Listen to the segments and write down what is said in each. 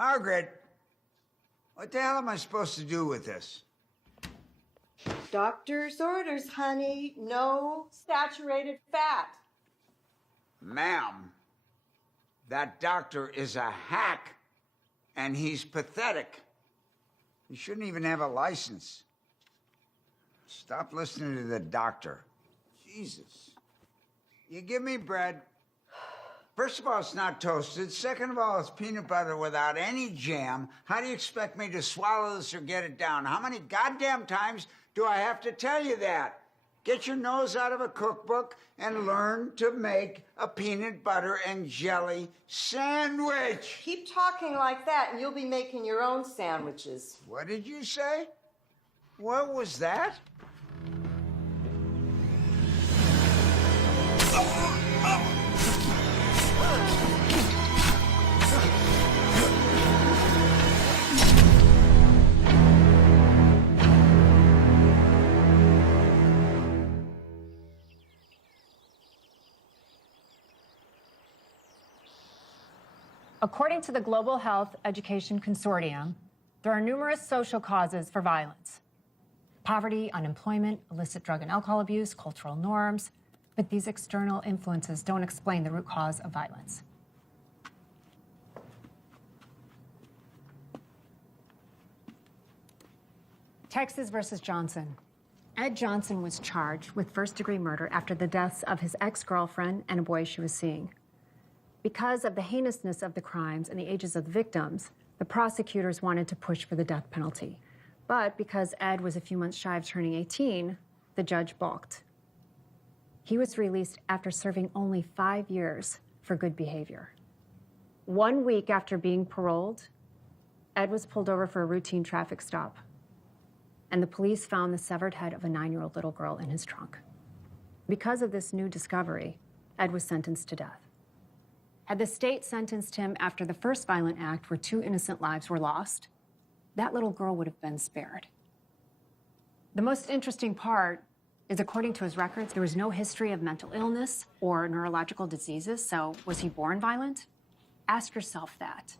Margaret, what the hell am I supposed to do with this? Doctor's orders, honey. No saturated fat. Ma'am, that doctor is a hack, and he's pathetic. He shouldn't even have a license. Stop listening to the doctor. Jesus. You give me bread. First of all, it's not toasted. Second of all, it's peanut butter without any jam. How do you expect me to swallow this or get it down? How many goddamn times do I have to tell you that? Get your nose out of a cookbook and learn to make a peanut butter and jelly sandwich. Keep talking like that and you'll be making your own sandwiches. What did you say? What was that? According to the Global Health Education Consortium, there are numerous social causes for violence. Poverty, unemployment, illicit drug and alcohol abuse, cultural norms, but these external influences don't explain the root cause of violence. Texas versus Johnson. Ed Johnson was charged with first-degree murder after the deaths of his ex-girlfriend and a boy she was seeing. Because of the heinousness of the crimes and the ages of the victims, the prosecutors wanted to push for the death penalty. But because Ed was a few months shy of turning 18, the judge balked. He was released after serving only 5 years for good behavior. 1 week after being paroled, Ed was pulled over for a routine traffic stop, and the police found the severed head of a 9-year-old little girl in his trunk. Because of this new discovery, Ed was sentenced to death. Had the state sentenced him after the first violent act where 2 innocent lives were lost, that little girl would have been spared. The most interesting part is, according to his records, there was no history of mental illness or neurological diseases, so was he born violent? Ask yourself that.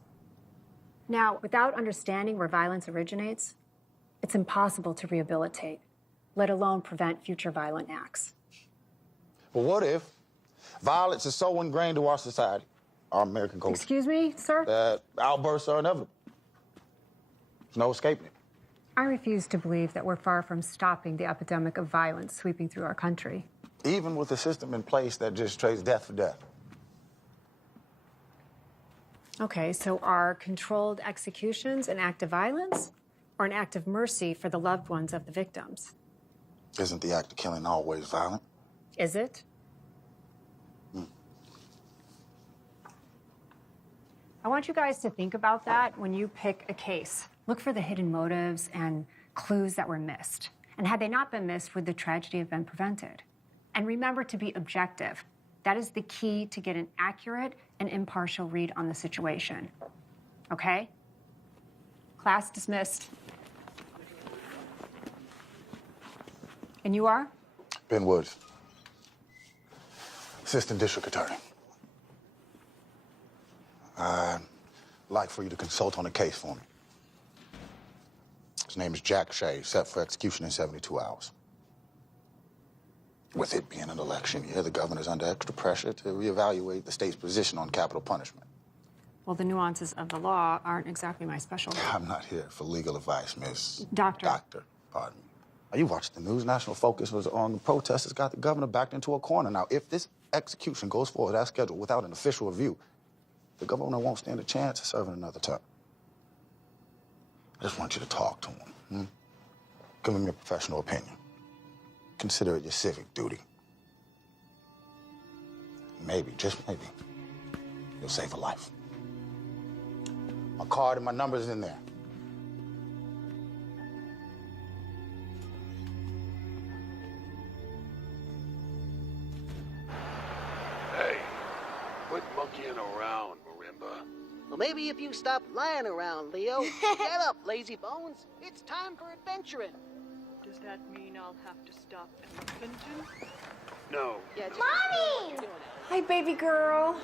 Now, without understanding where violence originates, it's impossible to rehabilitate, let alone prevent future violent acts. But what if violence is so ingrained to our society, our American culture? Excuse me, sir? That outbursts are inevitable. There's no escaping it. I refuse to believe that we're far from stopping the epidemic of violence sweeping through our country. Even with a system in place that just trades death for death. Okay, so are controlled executions an act of violence or an act of mercy for the loved ones of the victims? Isn't the act of killing always violent? Is it? I want you guys to think about that when you pick a case. Look for the hidden motives and clues that were missed. And had they not been missed, would the tragedy have been prevented? And remember to be objective. That is the key to get an accurate and impartial read on the situation. Okay? Class dismissed. And you are? Ben Woods, Assistant District Attorney. I'd like for you to consult on a case for me. His name is Jack Shea, set for execution in 72 hours. With it being an election year, the governor's under extra pressure to reevaluate the state's position on capital punishment. Well, the nuances of the law aren't exactly my specialty. I'm not here for legal advice, Miss... Doctor. Doctor, pardon me. Now, you watched the news. National focus was on the protesters got the governor backed into a corner. Now, if this execution goes forward as scheduled without an official review, the governor won't stand a chance of serving another term. I just want you to talk to him. Give him your professional opinion. Consider it your civic duty. Maybe, just maybe, you'll save a life. My card and my number's in there. Hey, quit monkeying around, Marimba. Well, maybe if you stop lying around, Leo. Get up, lazy bones. It's time for adventuring. Does that mean I'll have to stop adventuring? No. Yeah, just Mommy! Hi, baby girl.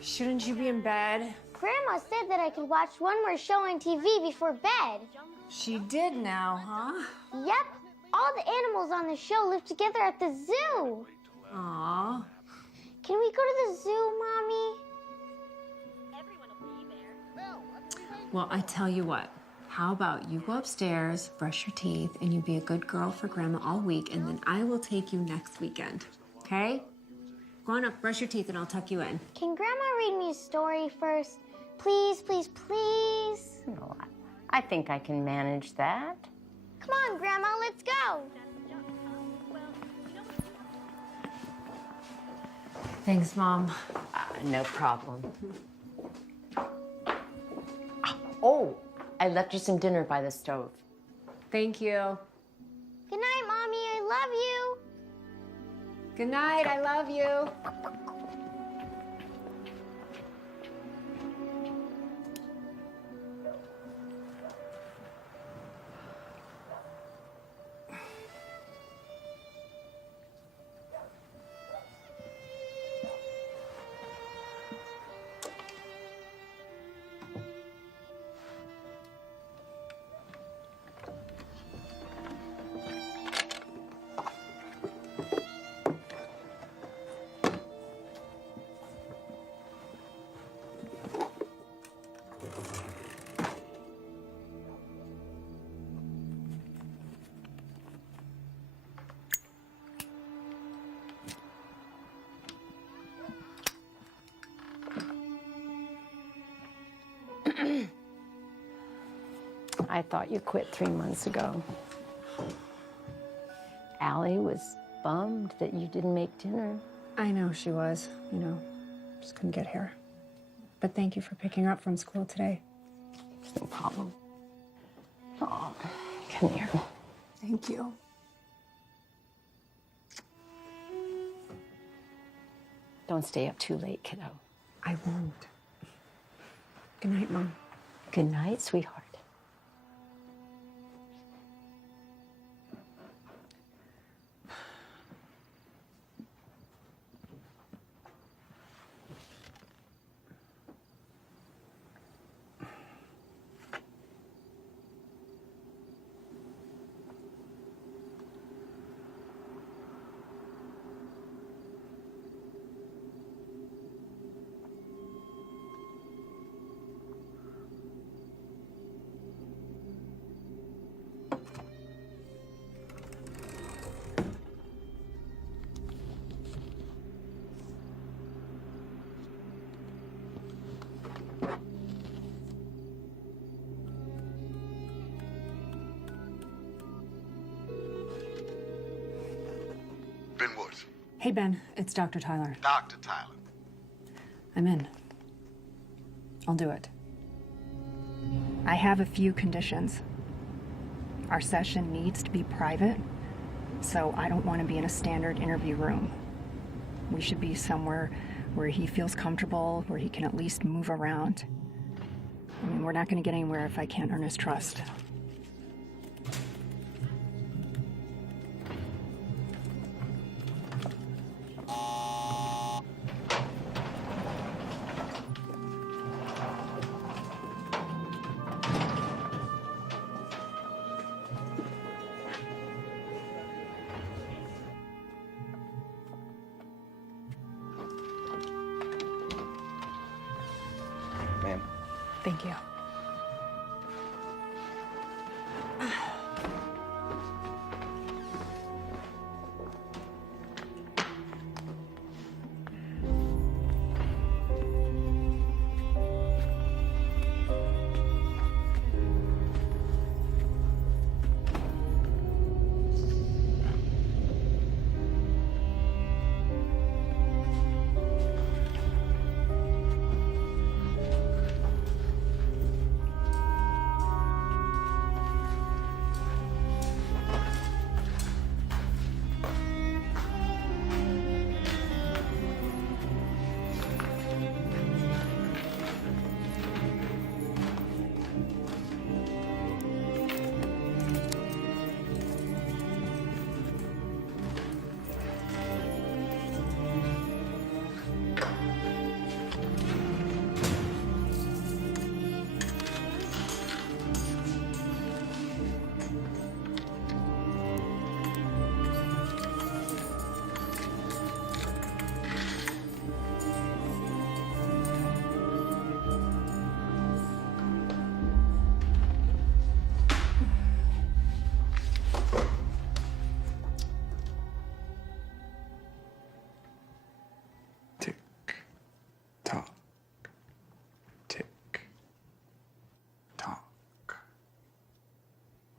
Shouldn't you be in bed? Grandma said that I could watch one more show on TV before bed. She did now, huh? Yep. All the animals on the show live together at the zoo. Aw. Can we go to the zoo, Mommy? Well, I tell you what. How about you go upstairs, brush your teeth, and you be a good girl for Grandma all week, and then I will take you next weekend. Okay? Go on up, brush your teeth, and I'll tuck you in. Can Grandma read me a story first? Please, please, please. No, I think I can manage that. Come on, Grandma, let's go. Thanks, Mom. No problem. Oh, I left you some dinner by the stove. Thank you. Good night, Mommy. I love you. Good night. I love you. I thought you quit 3 months ago. Allie was bummed that you didn't make dinner. I know she was. Just couldn't get here. But thank you for picking her up from school today. No problem. Oh, come here. Thank you. Don't stay up too late, kiddo. I won't. Good night, Mom. Good night, sweetheart. Hey, Ben. It's Dr. Tyler. Dr. Tyler. I'm in. I'll do it. I have a few conditions. Our session needs to be private, so I don't want to be in a standard interview room. We should be somewhere where he feels comfortable, where he can at least move around. I mean, we're not going to get anywhere if I can't earn his trust. Ma'am. Thank you.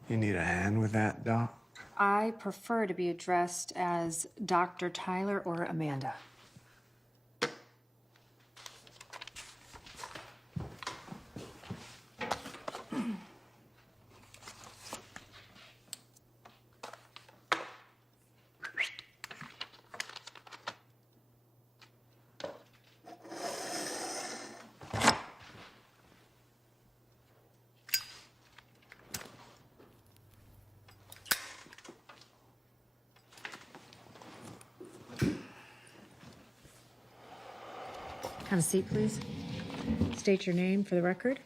You need a hand with that, Doc? I prefer to be addressed as Dr. Tyler or Amanda. Have a seat, please. State your name for the record.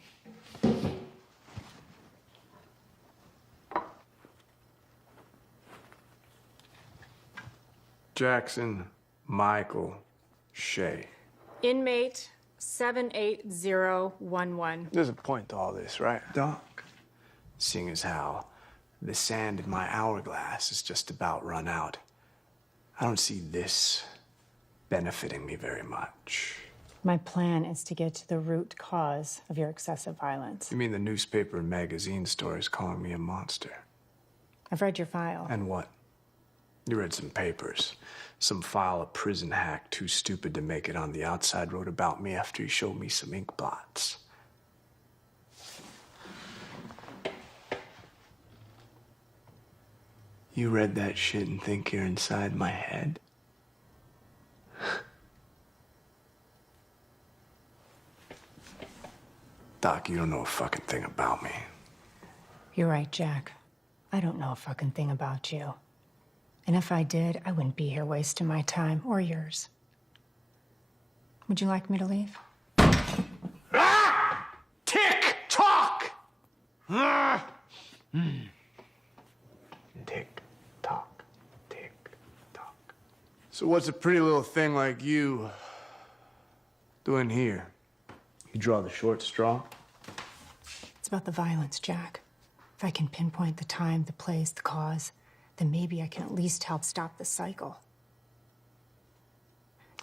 Jackson Michael Shea. Inmate 78011. There's a point to all this, right, Doc? Seeing as how the sand in my hourglass is just about run out, I don't see this benefiting me very much. My plan is to get to the root cause of your excessive violence. You mean the newspaper and magazine stories calling me a monster? I've read your file. And what? You read some papers. Some file a prison hack too stupid to make it on the outside wrote about me after he showed me some ink blots. You read that shit and think you're inside my head? Doc, you don't know a fucking thing about me. You're right, Jack. I don't know a fucking thing about you. And if I did, I wouldn't be here wasting my time or yours. Would you like me to leave? Ah! Tick tock! Ah! Tick tock, tick tock. So what's a pretty little thing like you doing here? You draw the short straw? It's about the violence, Jack. If I can pinpoint the time, the place, the cause, then maybe I can at least help stop the cycle.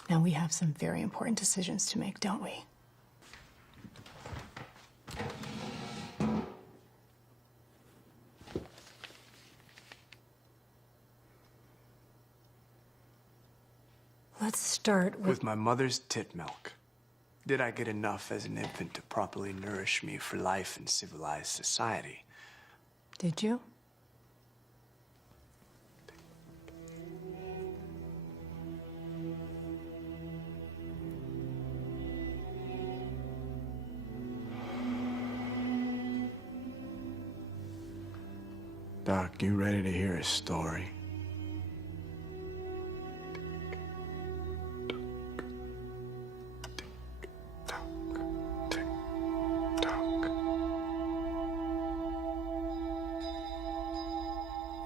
Now, we have some very important decisions to make, don't we? Let's start With my mother's tit milk. Did I get enough as an infant to properly nourish me for life in civilized society? Did you? Doc, you ready to hear a story?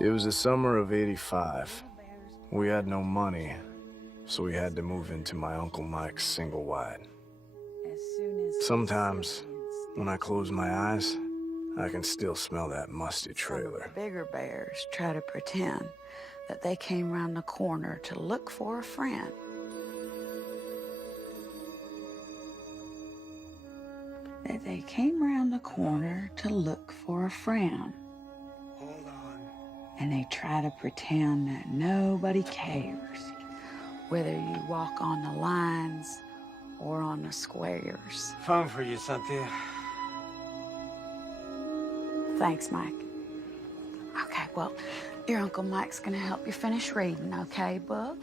It was the summer of '85. We had no money, so we had to move into my Uncle Mike's single wide. Sometimes, when I close my eyes, I can still smell that musty trailer. The bigger bears try to pretend that they came around the corner to look for a friend. That they came around the corner to look for a friend. Hold on. And they try to pretend that nobody cares, whether you walk on the lines or on the squares. Phone for you, Cynthia. Thanks, Mike. Okay, well, your Uncle Mike's gonna help you finish reading, okay, Book?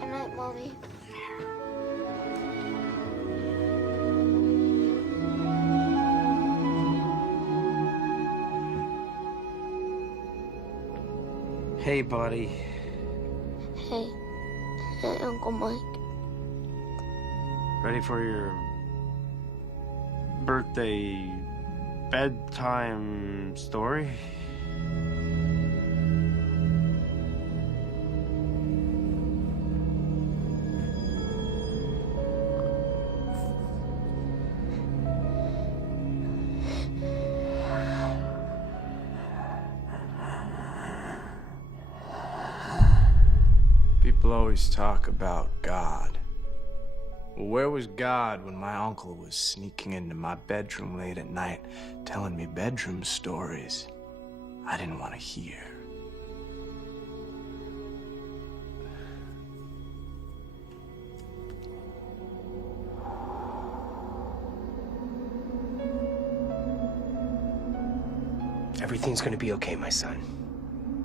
Good night, Mommy. Hey, buddy. Hey. Hey, Uncle Mike. Ready for your birthday bedtime story? People always talk about God. Well, where was God when my uncle was sneaking into my bedroom late at night, telling me bedroom stories I didn't want to hear? Everything's gonna be okay, my son.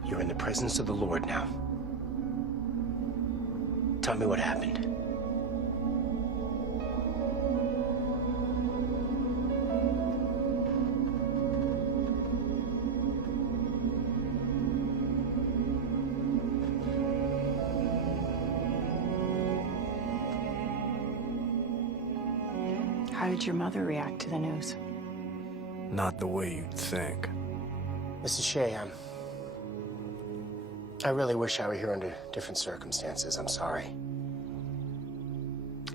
You're in the presence of the Lord now. Tell me what happened. How did your mother react to the news? Not the way you'd think. Mrs. Shea, I really wish I were here under different circumstances. I'm sorry.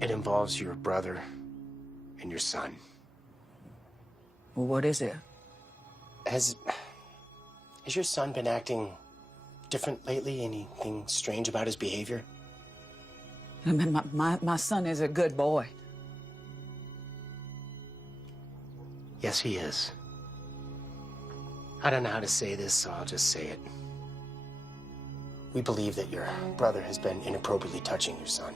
It involves your brother and your son. Well, what is it? Has your son been acting different lately? Anything strange about his behavior? I mean, my son is a good boy. Yes, he is. I don't know how to say this, so I'll just say it. We believe that your brother has been inappropriately touching your son.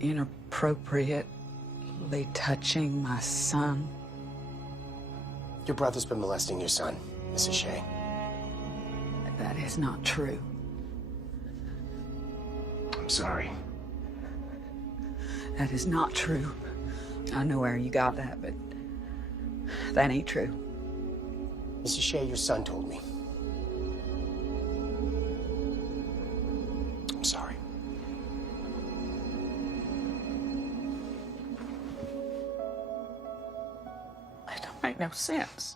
Inappropriately touching my son? Your brother's been molesting your son, Mrs. Shea. That is not true. I'm sorry. That is not true. I know where you got that, but that ain't true. Mrs. Shea, your son told me. I'm sorry. It don't make no sense.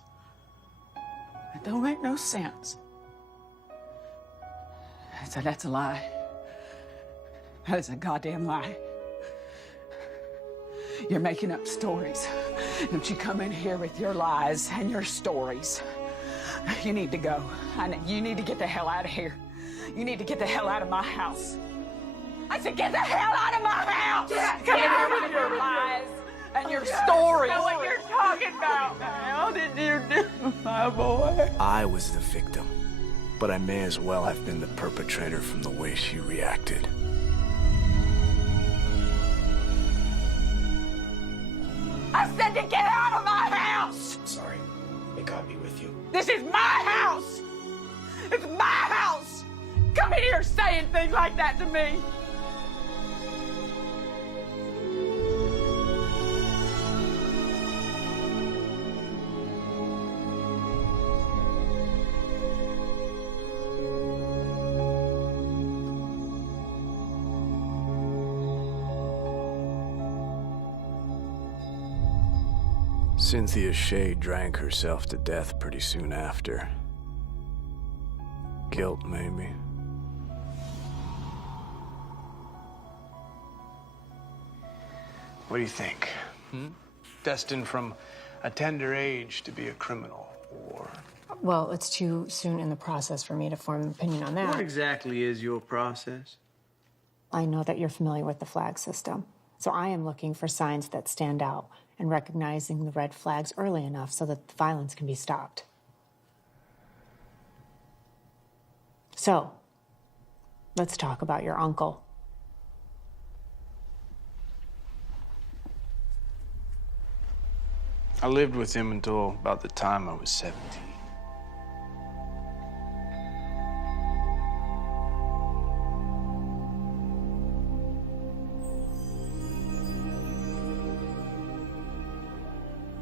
It don't make no sense. That's a lie. That is a goddamn lie. You're making up stories. Don't you come in here with your lies and your stories. You need to go. You need to get the hell out of here. You need to get the hell out of my house. I said get the hell out of my house! Come in here with your lies and your stories. I know what you're talking about. How did you do, my boy? I was the victim, but I may as well have been the perpetrator from the way she reacted. I said to get out of my house! I'm sorry. May God be with you. This is my house! It's my house! Come in here saying things like that to me! Cynthia Shea drank herself to death pretty soon after. Guilt, maybe. What do you think? Destined from a tender age to be a criminal, or... Well, it's too soon in the process for me to form an opinion on that. What exactly is your process? I know that you're familiar with the flag system, so I am looking for signs that stand out and recognizing the red flags early enough so that the violence can be stopped. So, let's talk about your uncle. I lived with him until about the time I was 17.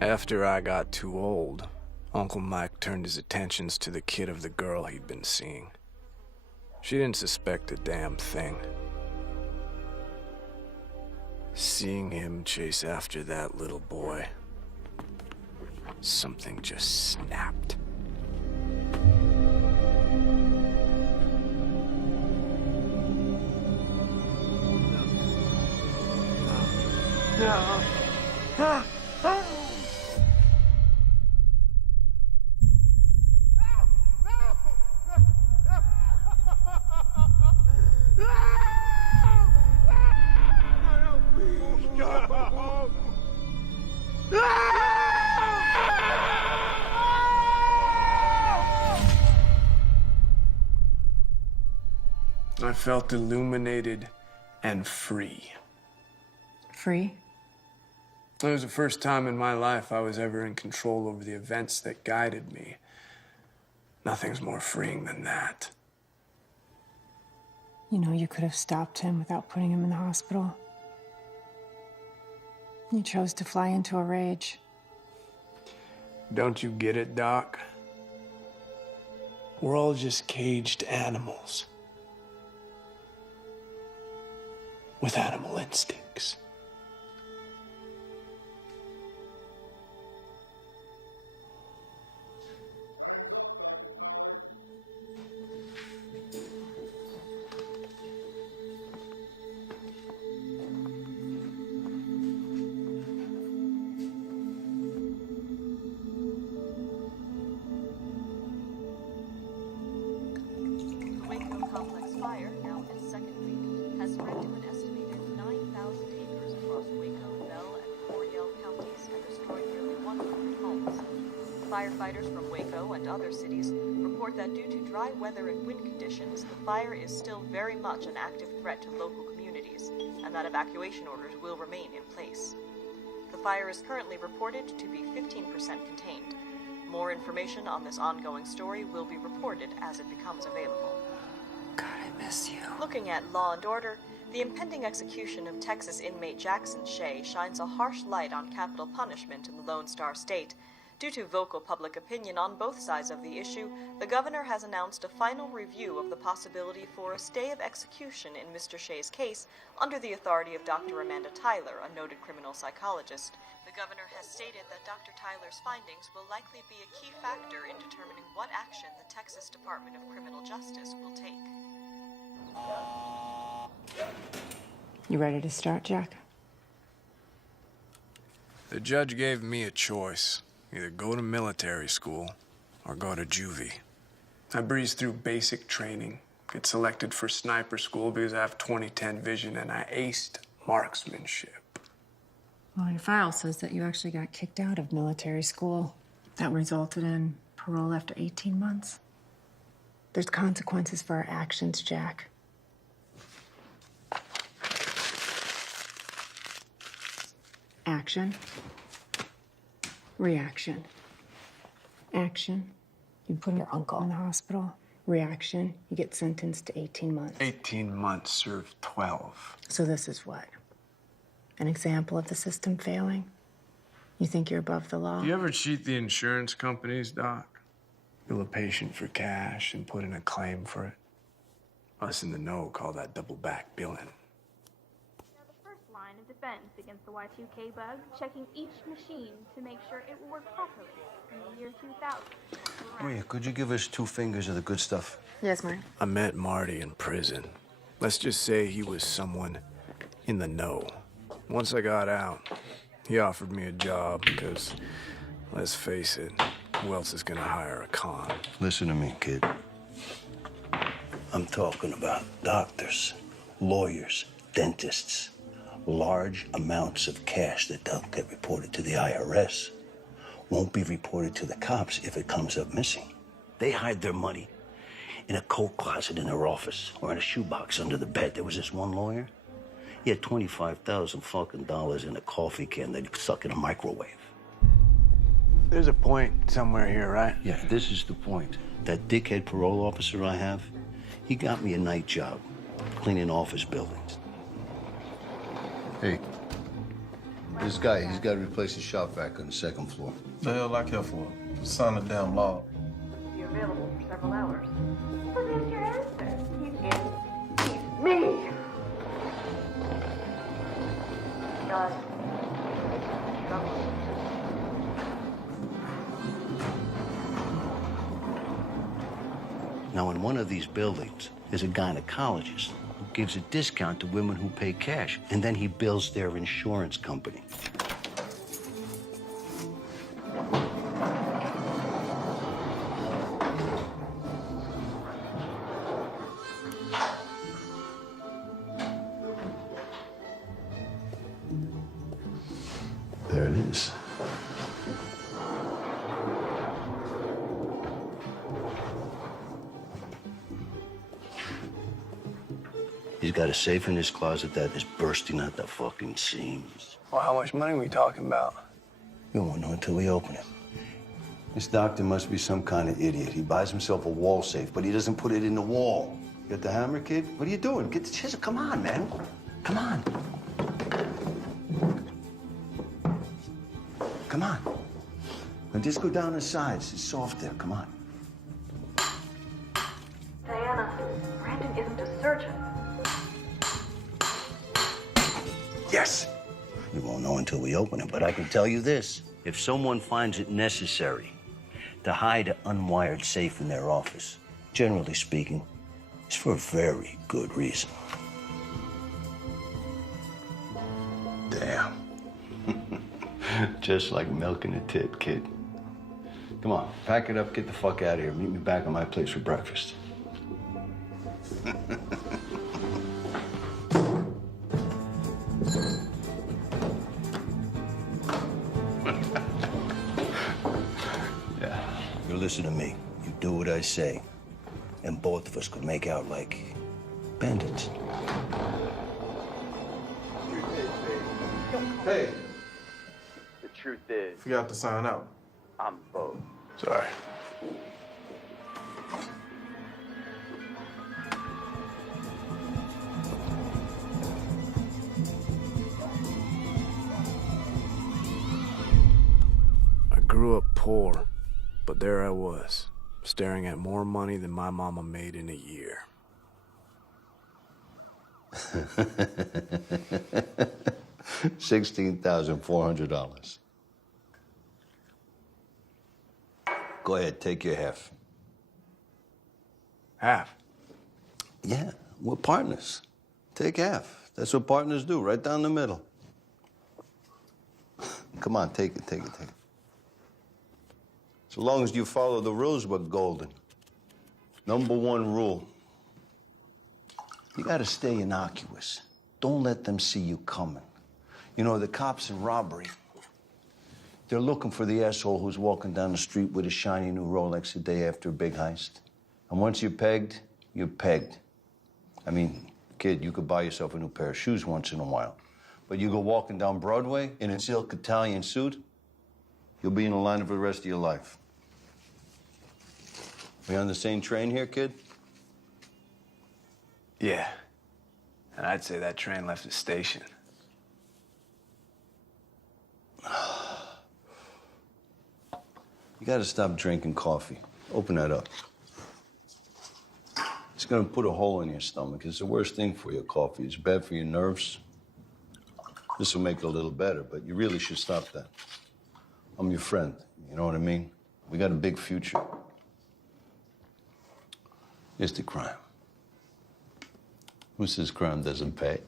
After I got too old, Uncle Mike turned his attentions to the kid of the girl he'd been seeing. She didn't suspect a damn thing. Seeing him chase after that little boy, something just snapped. No. felt illuminated and free. Free? It was the first time in my life I was ever in control over the events that guided me. Nothing's more freeing than that. You know, you could have stopped him without putting him in the hospital. You chose to fly into a rage. Don't you get it, Doc? We're all just caged animals. With animal instincts. Firefighters from Waco and other cities report that due to dry weather and wind conditions, the fire is still very much an active threat to local communities, and that evacuation orders will remain in place. The fire is currently reported to be 15% contained. More information on this ongoing story will be reported as it becomes available. God, I miss you. Looking at law and order, the impending execution of Texas inmate Jackson Shea shines a harsh light on capital punishment in the Lone Star State. Due to vocal public opinion on both sides of the issue, the governor has announced a final review of the possibility for a stay of execution in Mr. Shea's case under the authority of Dr. Amanda Tyler, a noted criminal psychologist. The governor has stated that Dr. Tyler's findings will likely be a key factor in determining what action the Texas Department of Criminal Justice will take. You ready to start, Jack? The judge gave me a choice. Either go to military school or go to juvie. I breezed through basic training, get selected for sniper school because I have 20/10 vision, and I aced marksmanship. Well, your file says that you actually got kicked out of military school. That resulted in parole after 18 months. There's consequences for our actions, Jack. Action. Reaction. Action, you put your uncle in the hospital. Reaction, you get sentenced to 18 months. 18 months, served 12. So this is what? An example of the system failing? You think you're above the law? Do you ever cheat the insurance companies, Doc? Bill a patient for cash and put in a claim for it? Us in the know call that double back billing. Line of defense against the Y2K bug, checking each machine to make sure it will work properly in the year 2000. Maria, could you give us 2 fingers of the good stuff? Yes, Marty. I met Marty in prison. Let's just say he was someone in the know. Once I got out, he offered me a job because, let's face it, who else is gonna hire a con? Listen to me, kid. I'm talking about doctors, lawyers, dentists. Large amounts of cash that don't get reported to the IRS won't be reported to the cops if it comes up missing. They hide their money in a coat closet in their office or in a shoebox under the bed. There was this one lawyer. He had $25,000 in a coffee can that he stuck in a microwave. There's a point somewhere here, right? Yeah, this is the point. That dickhead parole officer I have, he got me a night job cleaning office buildings. Hey, this guy, he's got to replace his shop vac on the 2nd floor. The hell I care for? Sign the damn law. Be available for several hours. So there's your answer. He's me. God. Now, in one of these buildings, there's a gynecologist who gives a discount to women who pay cash, and then he bills their insurance company. There it is. He's got a safe in his closet that is bursting at the fucking seams. Well, how much money are we talking about? We won't know until we open it. This doctor must be some kind of idiot. He buys himself a wall safe, but he doesn't put it in the wall. You got the hammer, kid? What are you doing? Get the chisel. Come on, man. Come on. Come on. And just go down the sides. It's soft there. Come on. Diana, Brandon isn't a surgeon. Yes. You won't know until we open it, but I can tell you this. If someone finds it necessary to hide an unwired safe in their office, generally speaking, it's for a very good reason. Damn. Just like milking a tit, kid. Come on, pack it up, get the fuck out of here. Meet me back at my place for breakfast. Yeah. You listen to me. You do what I say. And both of us could make out like bandits. Hey, The truth is, forgot to sign out. I'm both. Sorry. I grew up poor, but there I was, staring at more money than my mama made in a year. $16,400. Go ahead, take your half. Half? Yeah, we're partners. Take half. That's what partners do, right down the middle. Come on, take it, take it, take it. So long as you follow the rules, we're golden. Number one rule. You gotta stay innocuous. Don't let them see you coming. You know, the cops in robbery, they're looking for the asshole who's walking down the street with a shiny new Rolex a day after a big heist. And once you're pegged, you're pegged. I mean, kid, you could buy yourself a new pair of shoes once in a while. But you go walking down Broadway in a silk Italian suit, you'll be in a line for the rest of your life. We on the same train here, kid? Yeah. And I'd say that train left the station. You gotta stop drinking coffee. Open that up. It's gonna put a hole in your stomach. It's the worst thing for you, coffee. It's bad for your nerves. This will make it a little better, but you really should stop that. I'm your friend, you know what I mean? We got a big future. Here's the crime. Who says crime doesn't pay?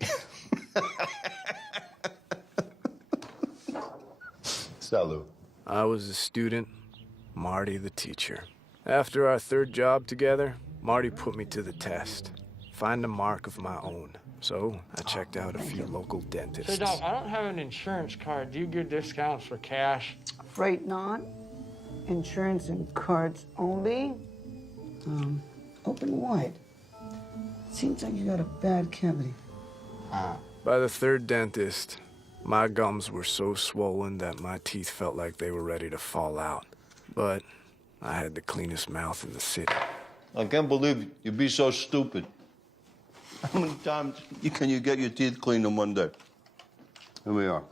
Salud. I was a student, Marty the teacher. After our third job together, Marty put me to the test. Find a mark of my own. So I checked out a few local dentists. So, Doc, I don't have an insurance card. Do you give discounts for cash? Afraid not. Insurance and cards only. Open wide. Seems like you got a bad cavity. By the third dentist, my gums were so swollen that my teeth felt like they were ready to fall out. But I had the cleanest mouth in the city. I can't believe you'd be so stupid. How many times can you get your teeth cleaned in one day? Here we are.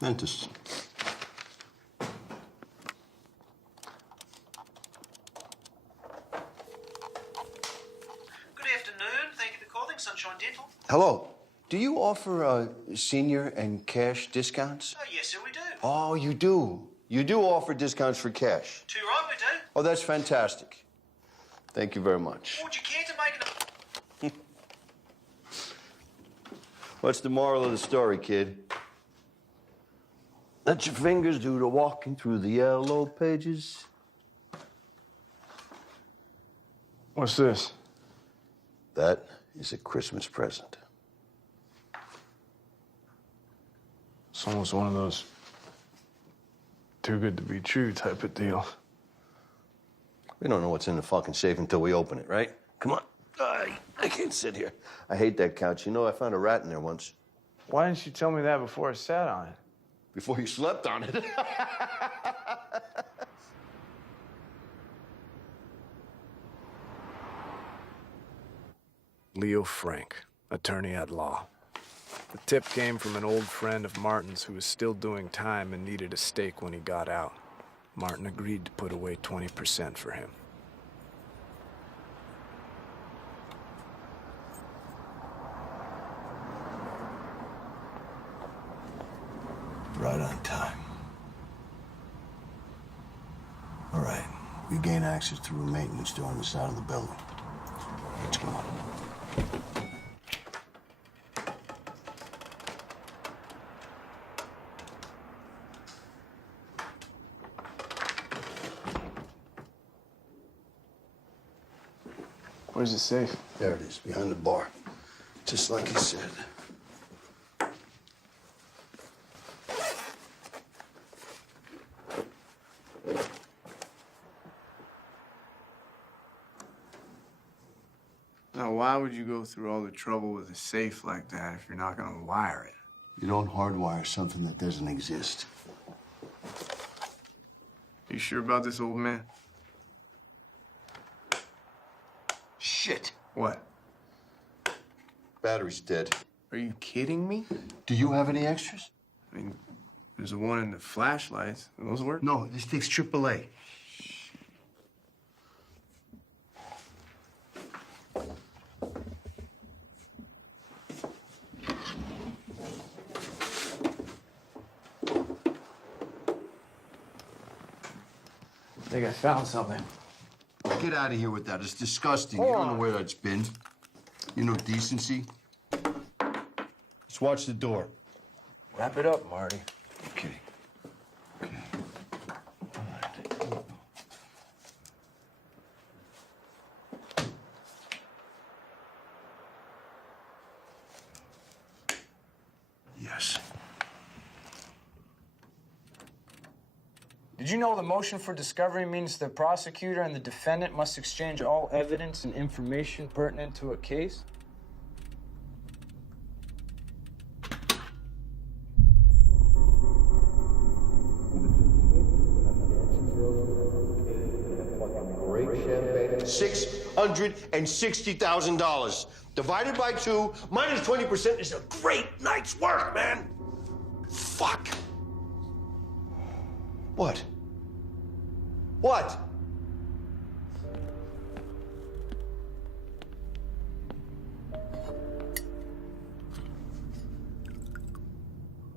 Dentist. Good afternoon. Thank you for calling Sunshine Dental. Hello. Do you offer senior and cash discounts? Oh, yes, sir, we do. Oh, you do. You do offer discounts for cash. Too right, we do. Oh, that's fantastic. Thank you very much. Would you care to make it What's the moral of the story, kid? Let your fingers do the walking through the yellow pages. What's this? That is a Christmas present. It's almost one of those too good to be true type of deal. We don't know what's in the fucking safe until we open it, right? Come on. I can't sit here. I hate that couch. You know, I found a rat in there once. Why didn't you tell me that before I sat on it? Before you slept on it. Leo Frank, attorney at law. The tip came from an old friend of Martin's who was still doing time and needed a stake when he got out. Martin agreed to put away 20% for him. Right on time. All right. We gain access through a maintenance door on the side of the building. Let's go. Where's the safe? There it is, behind the bar. Just like he said. Now, why would you go through all the trouble with a safe like that if you're not gonna wire it? You don't hardwire something that doesn't exist. You sure about this, old man? Shit. What? Battery's dead. Are you kidding me? Do you have any extras? I mean, there's the one in the flashlights. Those work? No, this takes AAA. I think I found something. Get out of here with that. It's disgusting. You don't know where that's been. You know decency. Let's watch the door. Wrap it up, Marty. Okay. Yes. Did you know the motion for discovery means the prosecutor and the defendant must exchange all evidence and information pertinent to a case? $660,000 divided by 2 minus 20% is a great night's work, man. Fuck. What? What?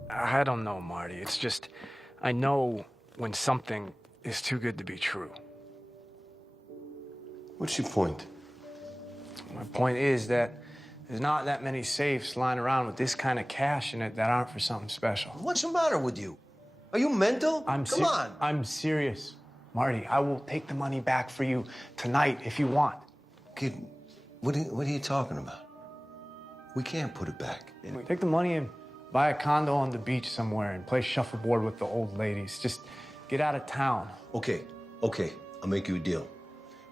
I don't know, Marty. It's just, I know when something is too good to be true. What's your point? My point is that there's not that many safes lying around with this kind of cash in it that aren't for something special. What's the matter with you? Are you mental? Come on. I'm serious. Marty, I will take the money back for you tonight if you want. Kid, what are you talking about? We can't put it back. Take the money and buy a condo on the beach somewhere and play shuffleboard with the old ladies. Just get out of town. Okay. I'll make you a deal.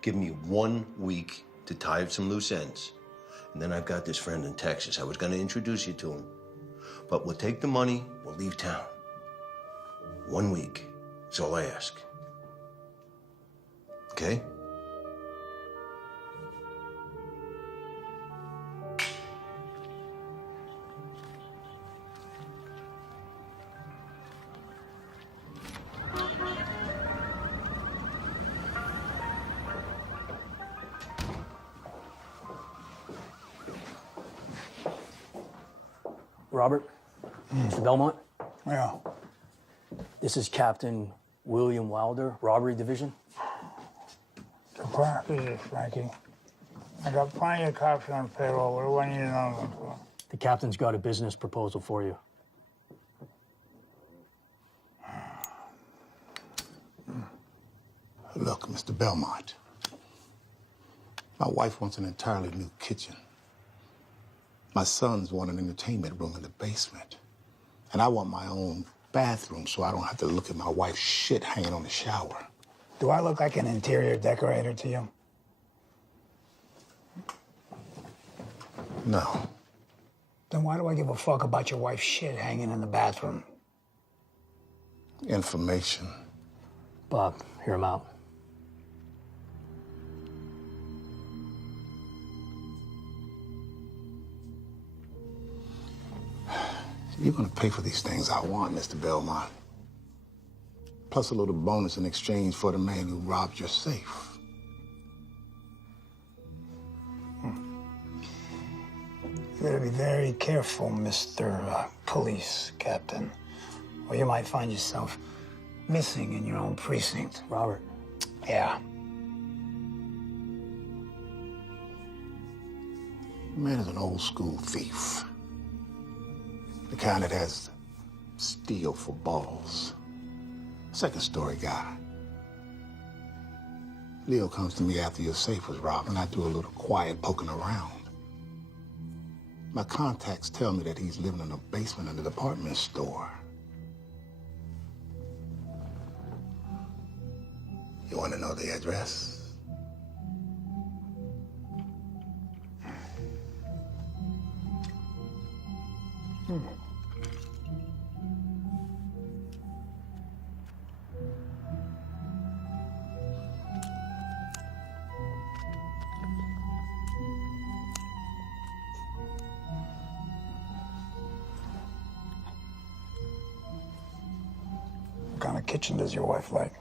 Give me 1 week to tie up some loose ends. And then I've got this friend in Texas. I was going to introduce you to him. But we'll take the money, we'll leave town. 1 week. That's all I ask. Okay? Robert? Mr. Belmont? Yeah. This is Captain William Wilder, Robbery Division. Surprise this, Frankie. I got plenty of cops on payroll. What do I need another one for? The captain's got a business proposal for you. Look, Mr. Belmont, my wife wants an entirely new kitchen. My sons want an entertainment room in the basement. And I want my own bathroom so I don't have to look at my wife's shit hanging on the shower. Do I look like an interior decorator to you? No. Then why do I give a fuck about your wife's shit hanging in the bathroom? Information. Bob, hear him out. You're gonna pay for these things I want, Mr. Belmont. Plus a little bonus in exchange for the man who robbed your safe. You better be very careful, Mr. Police Captain, or you might find yourself missing in your own precinct. Robert. Yeah. The man is an old school thief. The kind that has steel for balls. Second story guy. Leo comes to me after your safe was robbed, and I do a little quiet poking around. My contacts tell me that he's living in a basement in the department store. You want to know the address? What kind of kitchen does your wife like?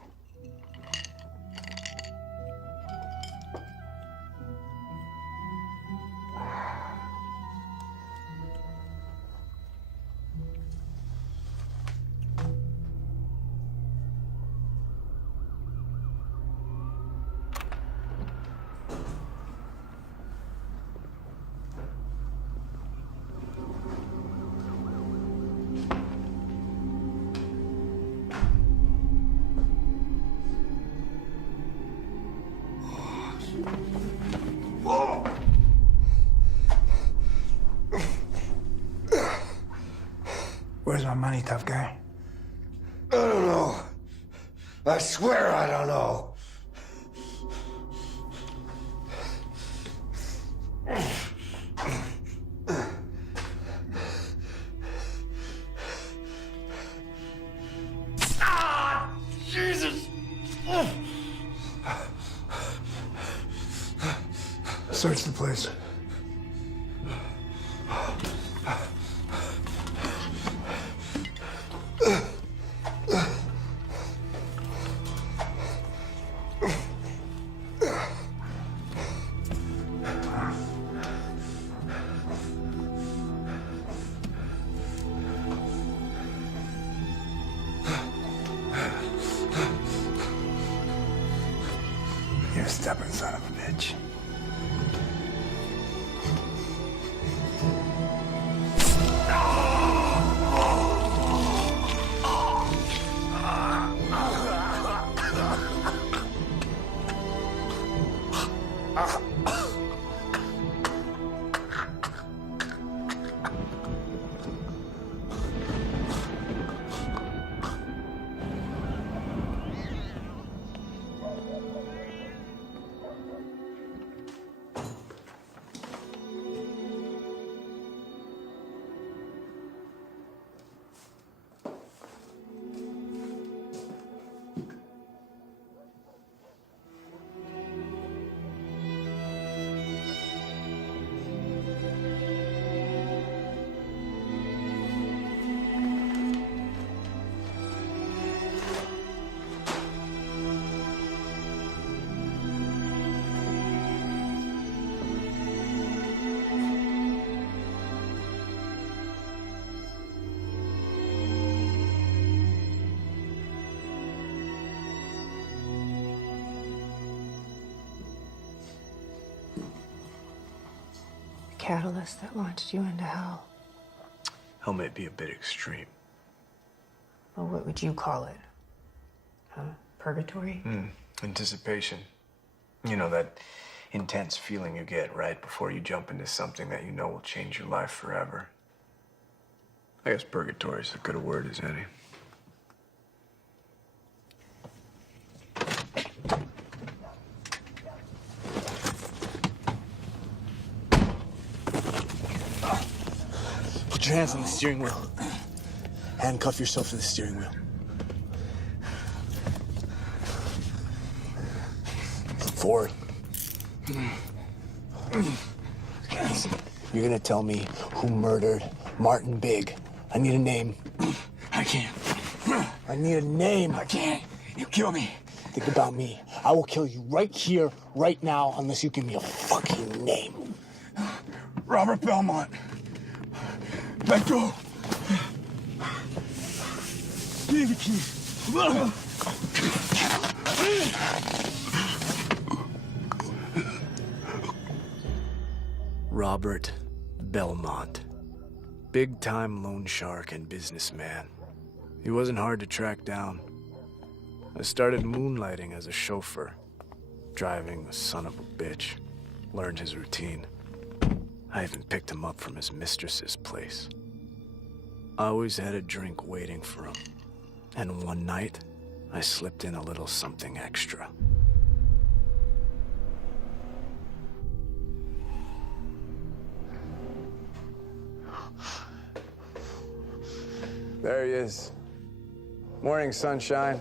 Where's my money, tough guy? I don't know. I swear I don't know. Ah! Jesus! Search the place. You're a stubborn son of a bitch. Catalyst that launched you into hell. Hell may be a bit extreme. Well, what would you call it? Purgatory? Anticipation. You know, that intense feeling you get right before you jump into something that you know will change your life forever. I guess purgatory is as good a word as any. Put your hands on the steering wheel. Handcuff yourself to the steering wheel. Forward. You're gonna tell me who murdered Martin Big. I need a name. I can't. I need a name. I can't. You kill me. Think about me. I will kill you right here, right now, unless you give me a fucking name. Robert Belmont. Let go. Give me the keys. Robert Belmont. Big-time loan shark and businessman. He wasn't hard to track down. I started moonlighting as a chauffeur, driving the son of a bitch. Learned his routine. I even picked him up from his mistress's place. I always had a drink waiting for him. And one night, I slipped in a little something extra. There he is. Morning, sunshine.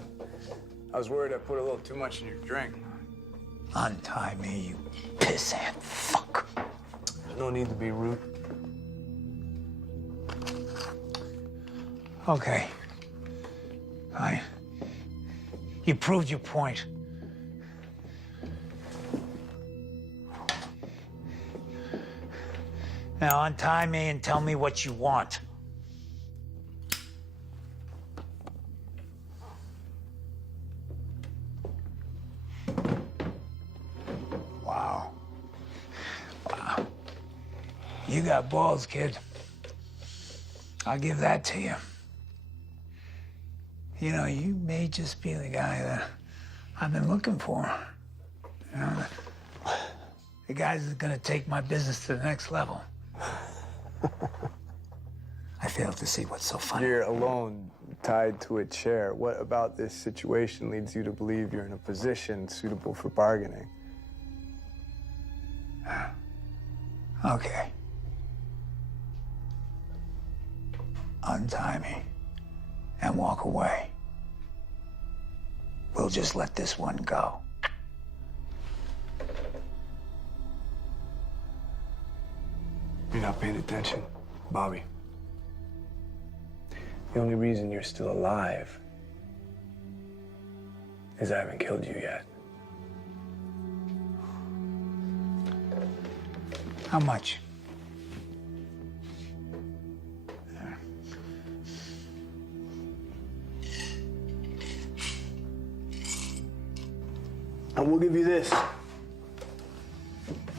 I was worried I put a little too much in your drink. Untie me, you pissant fuck. There's no need to be rude. Okay. Fine. You proved your point. Now untie me and tell me what you want. Wow. Wow. You got balls, kid. I'll give that to you. You know, you may just be the guy that I've been looking for. You know, the guy that's gonna take my business to the next level. I fail to see what's so funny. You're alone, tied to a chair. What about this situation leads you to believe you're in a position suitable for bargaining? Okay. Untie me and walk away. We'll just let this one go. You're not paying attention, Bobby. The only reason you're still alive is I haven't killed you yet. How much? And we'll give you this.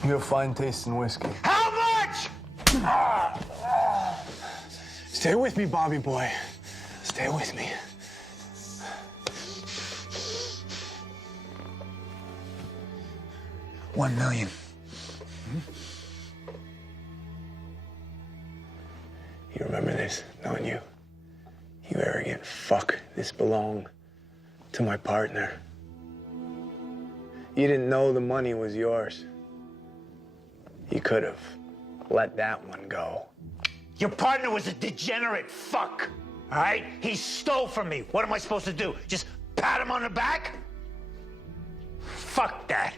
You have fine taste in whiskey. How much? Stay with me, Bobby boy. Stay with me. $1 million. You remember this, don't you? You arrogant fuck. This belonged to my partner. You didn't know the money was yours. You could have let that one go. Your partner was a degenerate fuck, all right? He stole from me. What am I supposed to do? Just pat him on the back? Fuck that.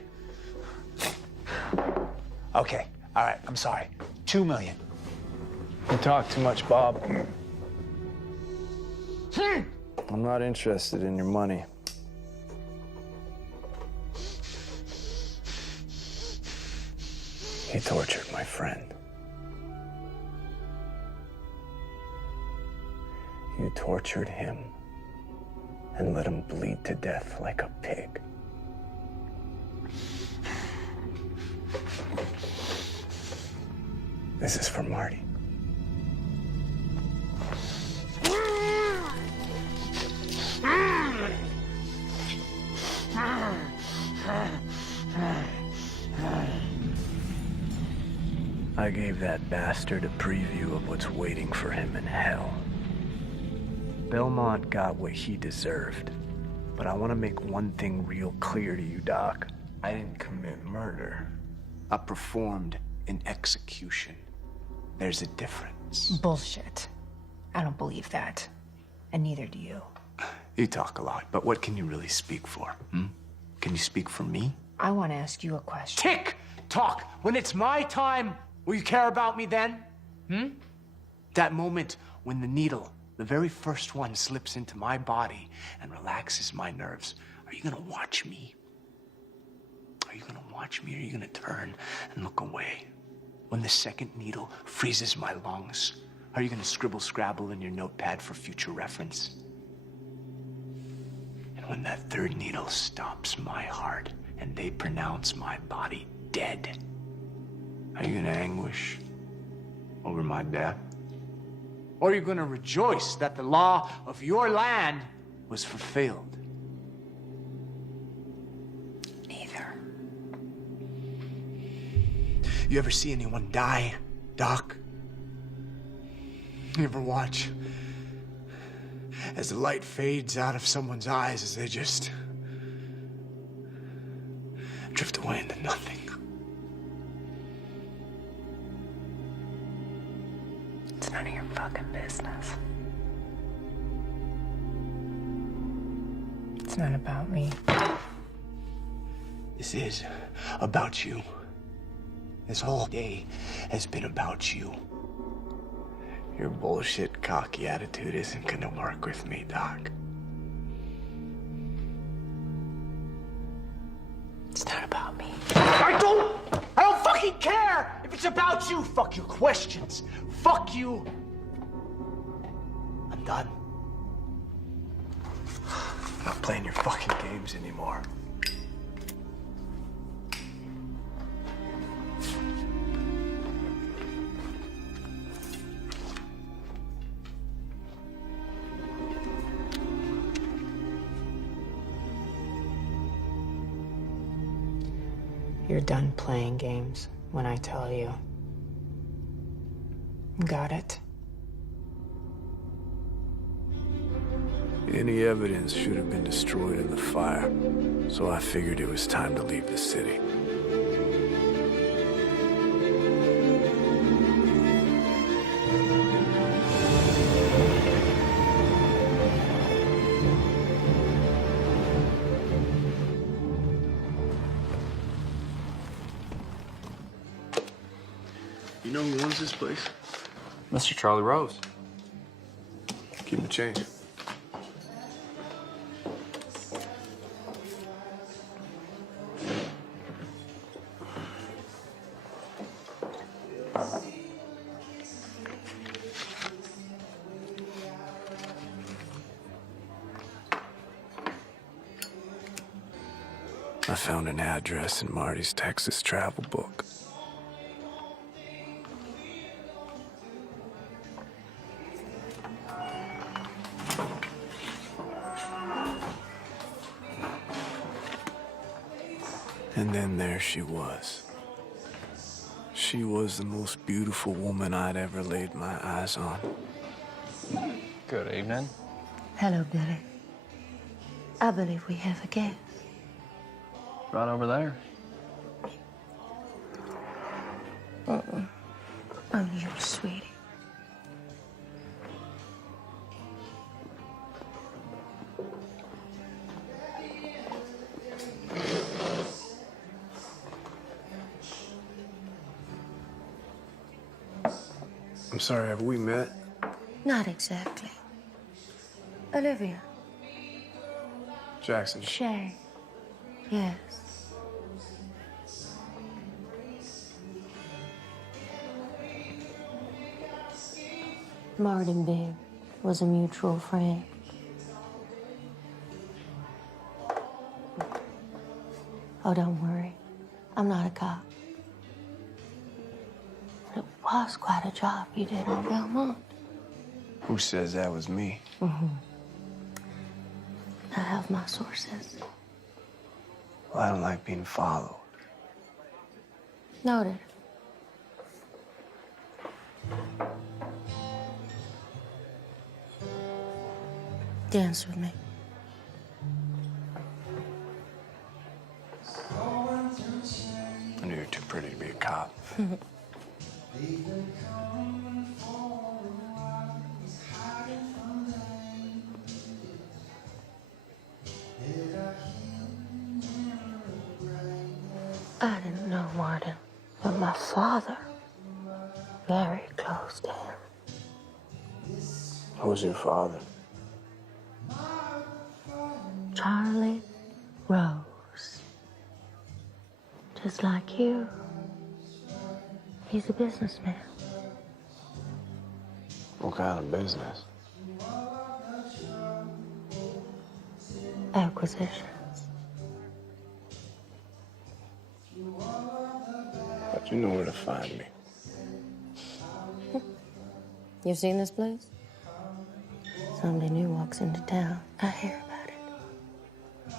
Okay, all right, I'm sorry. $2 million. You talk too much, Bob. I'm not interested in your money. He tortured my friend. You tortured him and let him bleed to death like a pig. This is for Marty. I gave that bastard a preview of what's waiting for him in hell. Belmont got what he deserved. But I want to make one thing real clear to you, Doc. I didn't commit murder. I performed an execution. There's a difference. reference. Bullshit. I don't believe that. And neither do you. You talk a lot, but what can you really speak for? Can you speak for me? I want to ask you a question. Tick tock. When it's my time, will you care about me then? That moment when the needle, the very first one, slips into my body and relaxes my nerves. Are you gonna watch me? Are you gonna watch me, or are you gonna turn and look away? When the second needle freezes my lungs, are you gonna scribble scrabble in your notepad for future reference? And when that third needle stops my heart and they pronounce my body dead, are you gonna anguish over my death? Or are you gonna rejoice that the law of your land was fulfilled? Neither. You ever see anyone die, Doc? You ever watch as the light fades out of someone's eyes as they just drift away into nothing? It's none of your fucking business. It's not about me. This is about you. This whole day has been about you. Your bullshit, cocky attitude isn't gonna work with me, Doc. It's not about me. I don't fucking care if it's about you. Fuck your questions. Fuck you. I'm done. I'm not playing your fucking games anymore. You're done playing games when I tell you. Got it? Any evidence should have been destroyed in the fire, so I figured it was time to leave the city. You know who owns this place? Mr. Charlie Rose. Keep the change. I found an address in Marty's Texas travel book. And then there she was. She was the most beautiful woman I'd ever laid my eyes on. Good evening. Hello, Billy. I believe we have a guest. Right over there. I'm your sweetie. I'm sorry, have we met? Not exactly. Olivia. Jackson. Shay. Yes. Martin Big was a mutual friend. Oh, don't worry. I'm not a cop. But it was quite a job you did on Belmont. Who says that was me? I have my sources. Well, I don't like being followed. Noted. Dance with me. I knew you were too pretty to be a cop. I didn't know Martin, but my father, very close to him. Who's your father? Charlie Rose. Just like you. He's a businessman. What kind of business? Acquisitions. But you know where to find me. You've seen this place? Somebody new walks into town. I hear about it.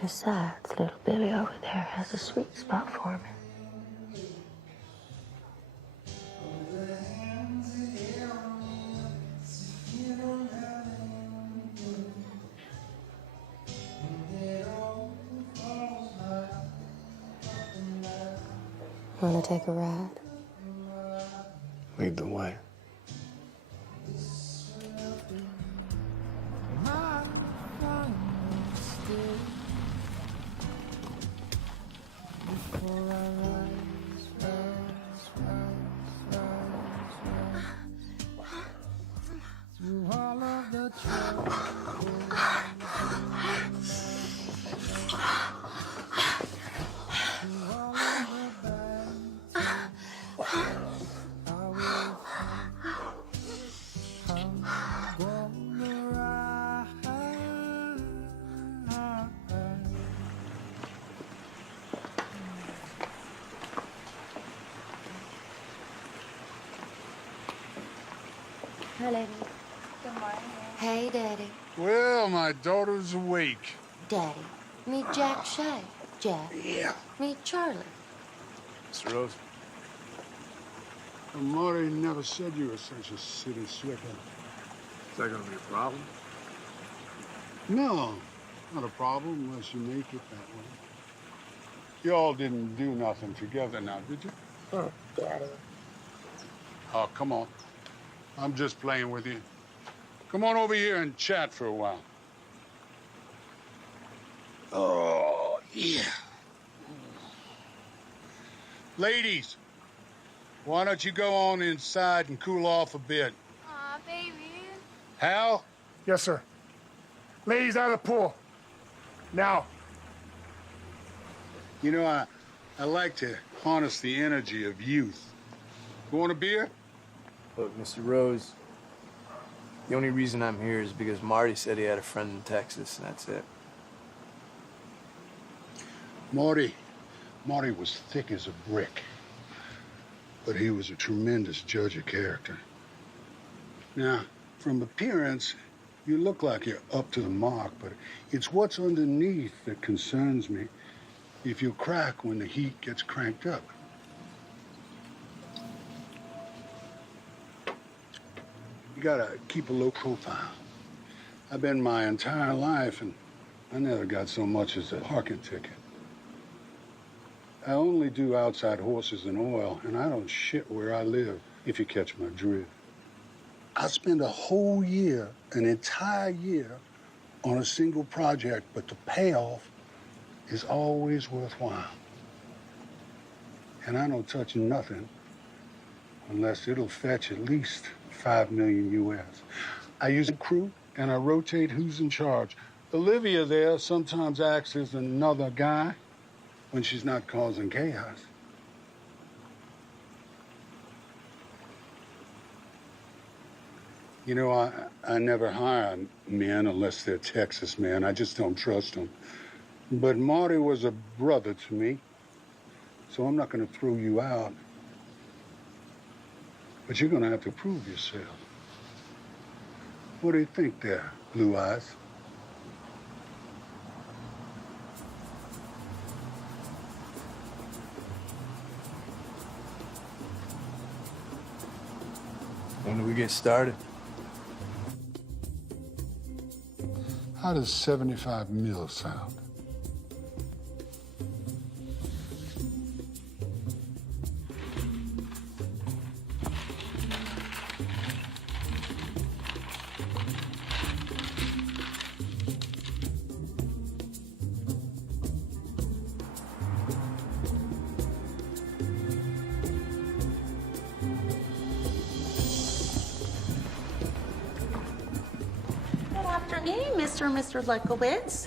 Besides, little Billy over there has a sweet spot for me. Want to take a ride? Lead the way. Hi, lady. Good morning. Hey, Daddy. Well, my daughter's awake. Daddy, meet Jack Shea. Jack. Yeah. Meet Charlie. Mr. Rose. Well, Marty never said you were such a city slicker. Is that gonna be a problem? No, not a problem unless you make it that way. You all didn't do nothing together now, did you? Oh, Daddy. Oh, come on. I'm just playing with you. Come on over here and chat for a while. Oh, yeah. Ladies, why don't you go on inside and cool off a bit? Aw, baby. Hal? Yes, sir. Ladies out of the pool. Now. You know, I like to harness the energy of youth. You want a beer? Look, Mr. Rose, the only reason I'm here is because Marty said he had a friend in Texas, and that's it. Marty was thick as a brick, but he was a tremendous judge of character. Now, from appearance, you look like you're up to the mark, but it's what's underneath that concerns me. If you crack when the heat gets cranked up. You gotta keep a low profile. I've been my entire life, and I never got so much as a parking ticket. I only do outside horses and oil, and I don't shit where I live, if you catch my drift. I spend a whole year, an entire year, on a single project, but the payoff is always worthwhile. And I don't touch nothing unless it'll fetch at least $5 million US. I use a crew and I rotate who's in charge. Olivia there sometimes acts as another guy when she's not causing chaos. You know, I never hire men unless they're Texas men. I just don't trust them. But Marty was a brother to me, so I'm not going to throw you out. But you're going to have to prove yourself. What do you think there, Blue Eyes? When do we get started? How does 75 mil sound? Mr. and Mr. Lukowitz.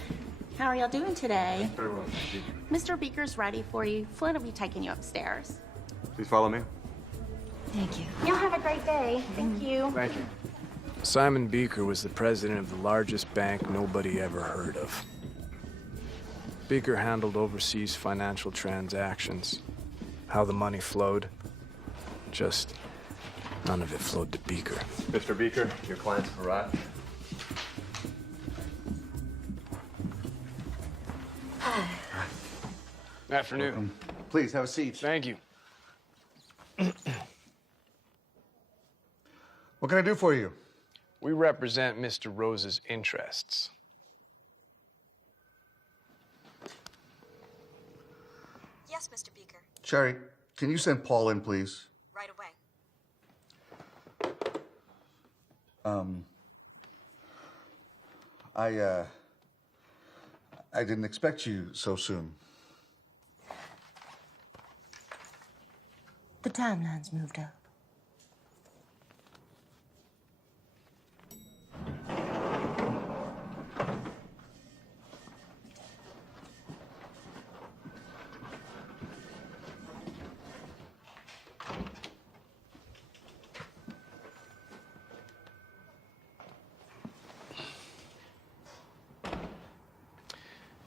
How are y'all doing today? Very well, thank you. Mr. Beaker's ready for you. Flint will be taking you upstairs. Please follow me. Thank you. Y'all have a great day. Thank you. Thank you. Simon Beaker was the president of the largest bank nobody ever heard of. Beaker handled overseas financial transactions. How the money flowed, just none of it flowed to Beaker. Mr. Beaker, your client's arrived. Afternoon. Welcome. Please have a seat. Thank you. What can I do for you? We represent Mr. Rose's interests. Yes, Mr. Beaker. Sherry, can you send Paul in, please? Right away. I didn't expect you so soon. The timeline's moved up.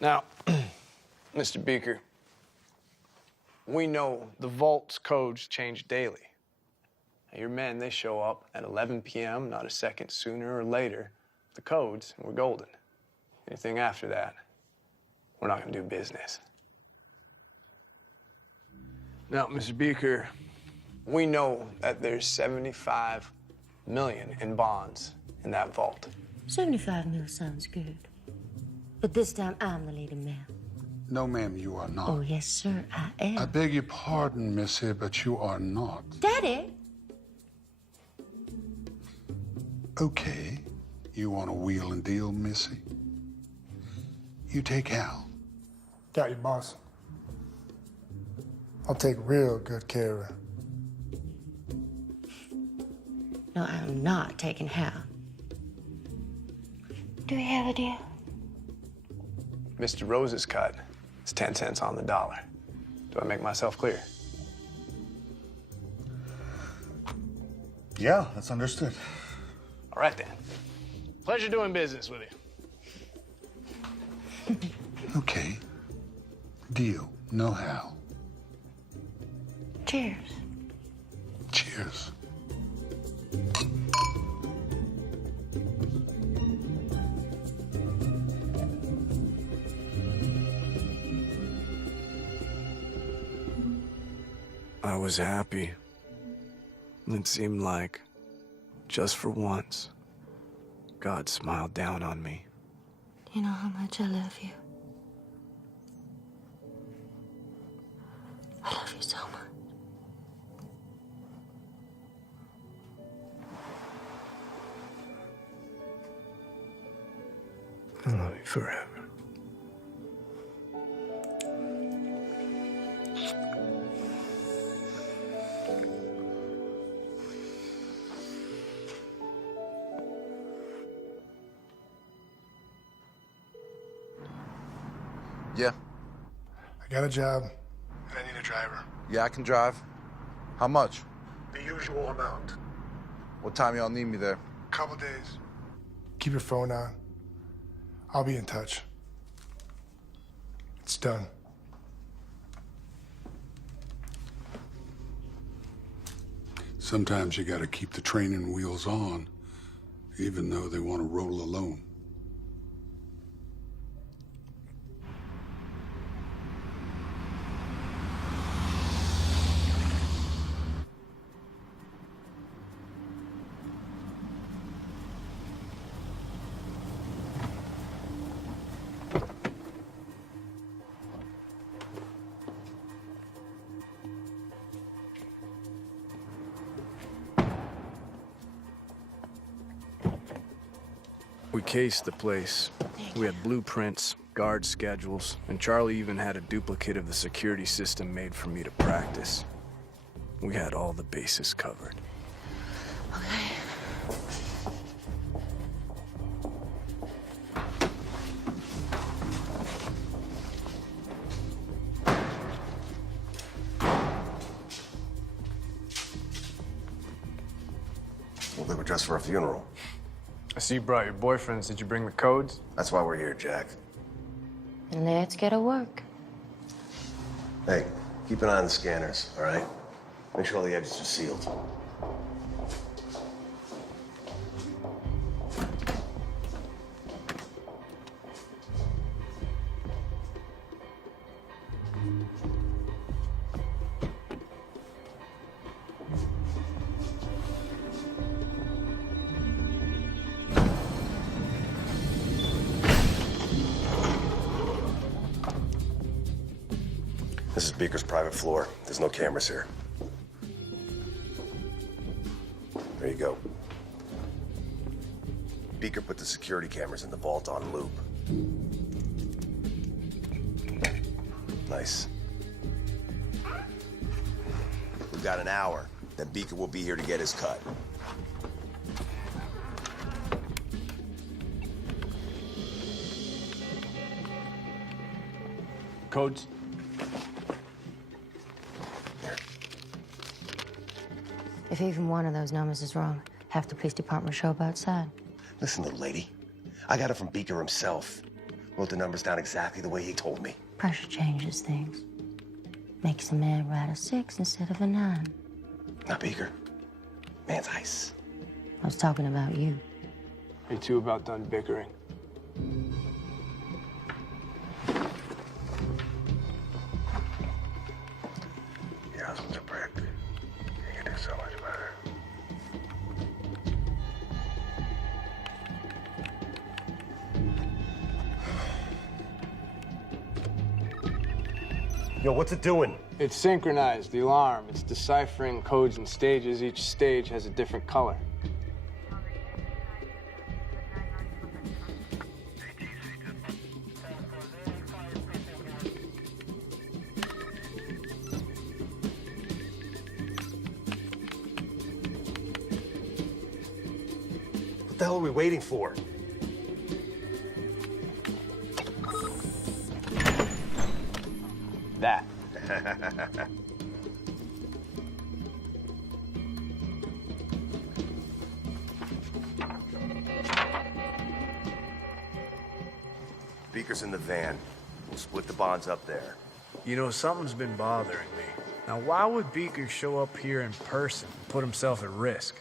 Now, Mr. Beaker, we know the vault's codes change daily. Now, your men, they show up at 11 p.m., not a second sooner or later. The codes, and we're golden. Anything after that, we're not gonna do business. Now, Mr. Beaker, we know that there's 75 million in bonds in that vault. 75 mil sounds good. But this time, I'm the leading man. No, ma'am, you are not. Oh, yes, sir, I am. I beg your pardon, Missy, but you are not. Daddy! Okay. You want to wheel and deal, Missy? You take Hal. Got you, boss. I'll take real good care of her. No, I'm not taking Hal. Do we have a deal? Mr. Rose's cut is 10 cents on the dollar. Do I make myself clear? Yeah, that's understood. All right, then. Pleasure doing business with you. Okay. Deal. No Hal. Cheers. Cheers. I was happy. It seemed like, just for once, God smiled down on me. You know how much I love you. I love you so much. I love you forever. Yeah. I got a job, and I need a driver. Yeah, I can drive. How much? The usual amount. What time y'all need me there? Couple days. Keep your phone on. I'll be in touch. It's done. Sometimes you gotta keep the training wheels on, even though they want to roll alone. We cased the place. We had blueprints, guard schedules, and Charlie even had a duplicate of the security system made for me to practice. We had all the bases covered. Okay. Well, they were dressed for a funeral. I see you brought your boyfriends. Did you bring the codes? That's why we're here, Jack. Let's get to work. Hey, keep an eye on the scanners, all right? Make sure all the exits are sealed. This is Beaker's private floor. There's no cameras here. There you go. Beaker put the security cameras in the vault on loop. Nice. We've got an hour. Then Beaker will be here to get his cut. Codes? If even one of those numbers is wrong, half the police department show up outside. Listen, little lady. I got it from Beaker himself. Wrote the numbers down exactly the way he told me. Pressure changes things. Makes a man write a 6 instead of a 9. Not Beaker. Man's ice. I was talking about you. You two about done bickering. Your husband's a prick. You can do so much better. Yo, what's it doing? It's synchronized, the alarm. It's deciphering codes and stages. Each stage has a different color. What the hell are we waiting for? That. Beaker's in the van. We'll split the bonds up there. You know, something's been bothering me. Now, why would Beaker show up here in person and put himself at risk?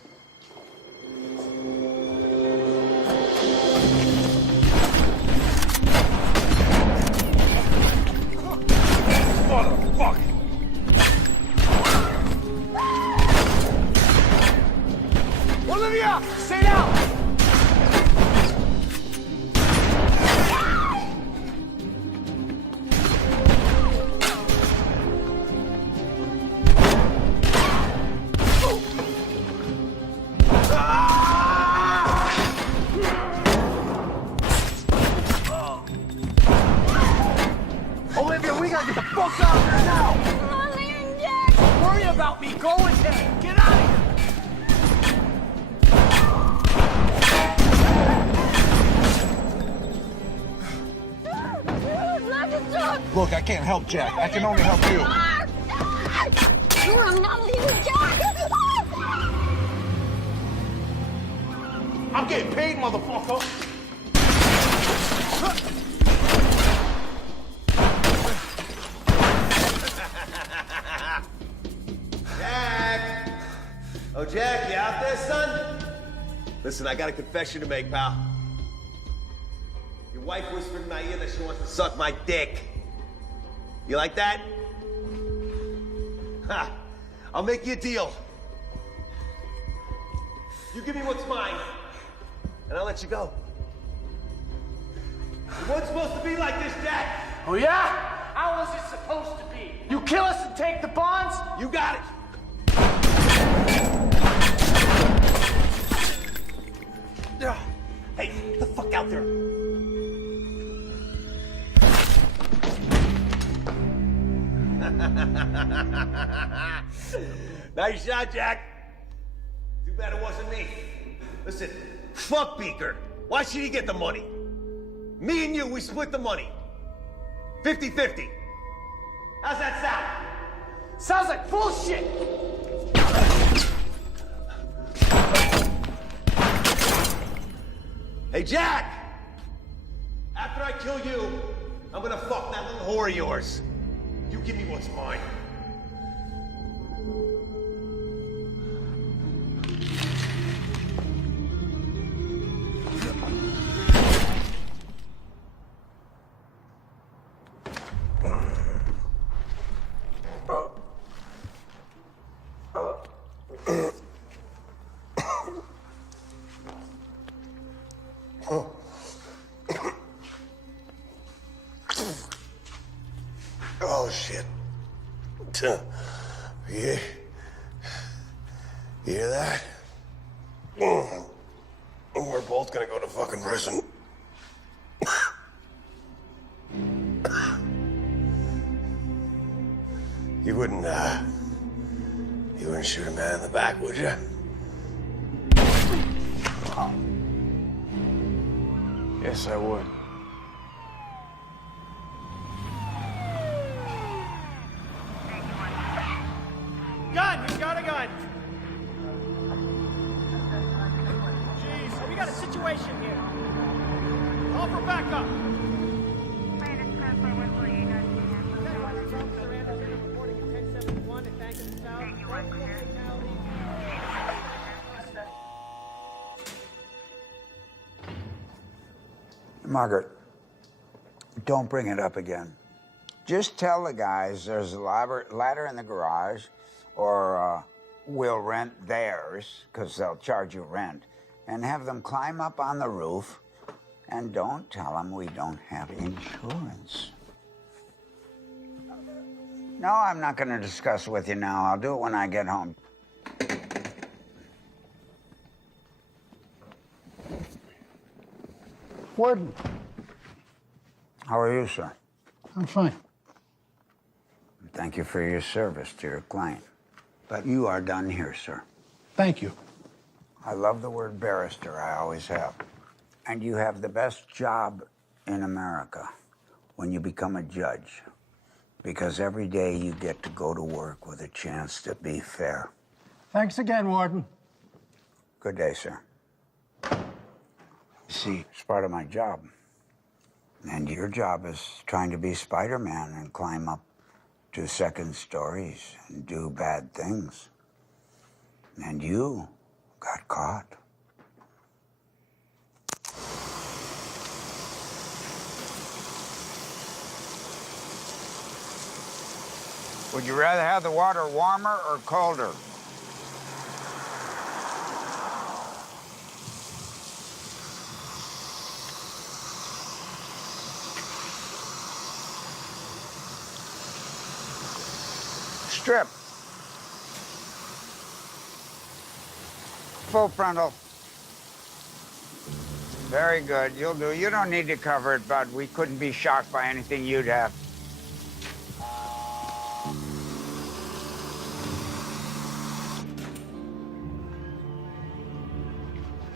Motherfucker! Olivia! Stay down! Olivia, we gotta get the fuck out of here now! Don't worry about me. Go with him. Get out of here! Look, I can't help Jack. I can only help you. I'm not leaving Jack! I'm getting paid, motherfucker! Jack! Oh, Jack, you out there, son? Listen, I got a confession to make, pal. Your wife whispered in my ear that she wants to suck my dick. You like that? Ha! I'll make you a deal. You give me what's mine, and I'll let you go. It wasn't supposed to be like this, Jack. Oh, yeah? How was it supposed to be? You kill us and take the bonds? You got it. Hey, get the fuck out there. Nice shot, Jack. Too bad it wasn't me. Listen, fuck Beaker. Why should he get the money? Me and you, we split the money. 50-50. How's that sound? Sounds like bullshit! Hey, Jack! After I kill you, I'm gonna fuck that little whore of yours. You give me what's mine. Oh, shit. Yeah. You hear that? We're both gonna go to fucking prison. You wouldn't shoot a man in the back, would you? Yes, I would. Gun! He's got a gun! Jeez, we got a situation here. Call for backup! Margaret, don't bring it up again. Just tell the guys there's a ladder in the garage, or we'll rent theirs, because they'll charge you rent, and have them climb up on the roof, and don't tell them we don't have insurance. No, I'm not going to discuss it with you now. I'll do it when I get home. Warden. How are you, sir? I'm fine. Thank you for your service to your client. But you are done here, sir. Thank you. I love the word barrister. I always have. And you have the best job in America when you become a judge. Because every day you get to go to work with a chance to be fair. Thanks again, Warden. Good day, sir. See, it's part of my job. And your job is trying to be Spider-Man and climb up to second stories and do bad things. And you got caught. Would you rather have the water warmer or colder? Strip. Full frontal. Very good. You'll do. You don't need to cover it, bud. We couldn't be shocked by anything you'd have.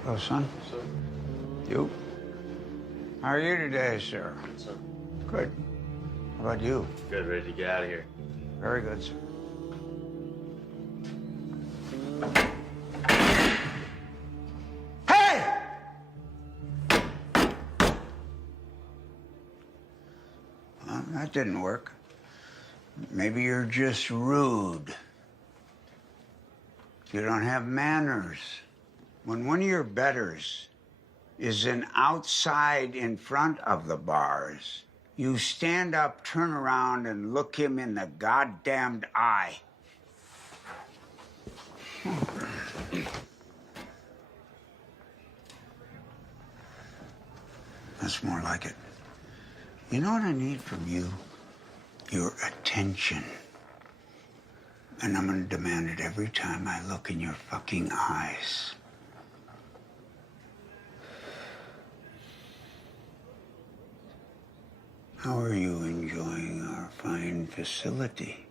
Hello, son. Sir. You? How are you today, sir? Good, sir. Good. How about you? Good, ready to get out of here. Very good, sir. Hey! Well, that didn't work. Maybe you're just rude. You don't have manners. When one of your betters is outside in front of the bars, you stand up, turn around, and look him in the goddamned eye. That's more like it. You know what I need from you? Your attention. And I'm gonna demand it every time I look in your fucking eyes. How are you enjoying our fine facility?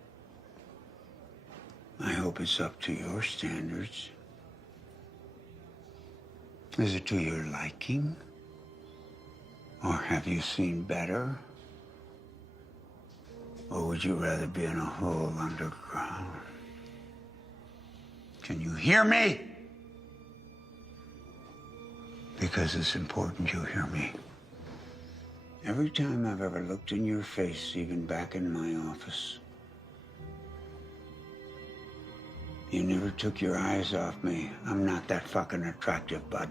I hope it's up to your standards. Is it to your liking? Or have you seen better? Or would you rather be in a hole underground? Can you hear me? Because Because it's important you hear me. Every time I've ever looked in your face, even back in my office, you never took your eyes off me. I'm not that fucking attractive, bud.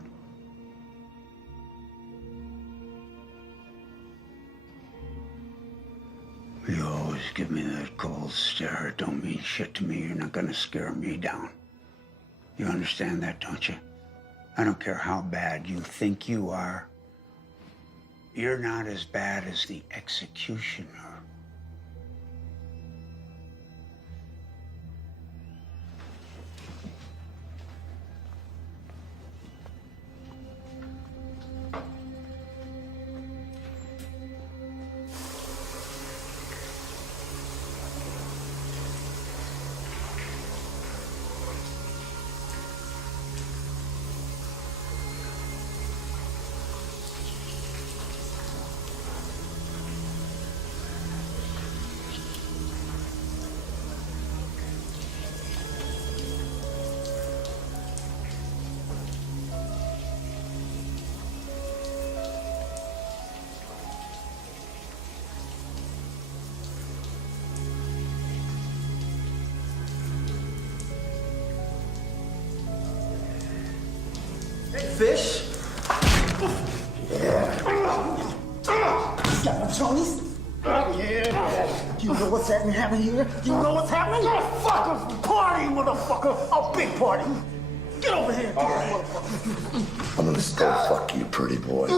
You always give me that cold stare. It don't mean shit to me. You're not gonna scare me down. You understand that, don't you? I don't care how bad you think you are. You're not as bad as the executioner. Fish? Yeah. Got my Tony's? Yeah. You know what's happening here? You know what's happening? Motherfucker! Party, motherfucker! A big party! Get over here! All right. I'm gonna still fuck you, pretty boy.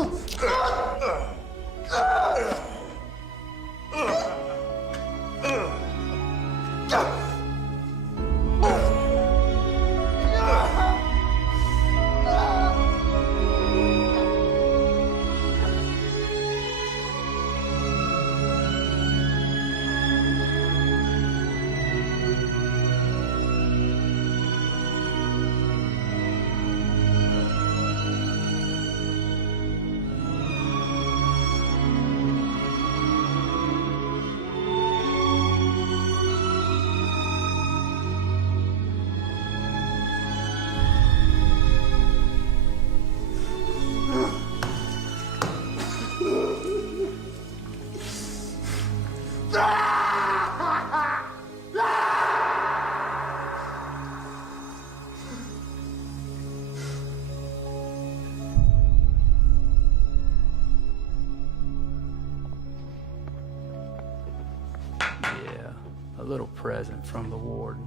A little present from the warden.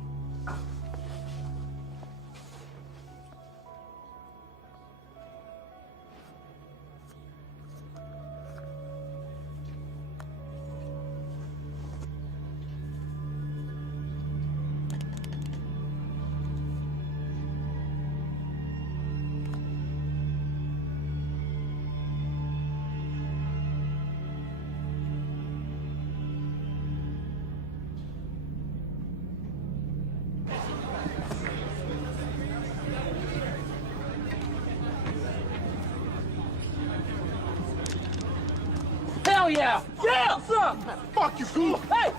Hell yeah! Yeah! What's up? Fuck you, fool! Hey!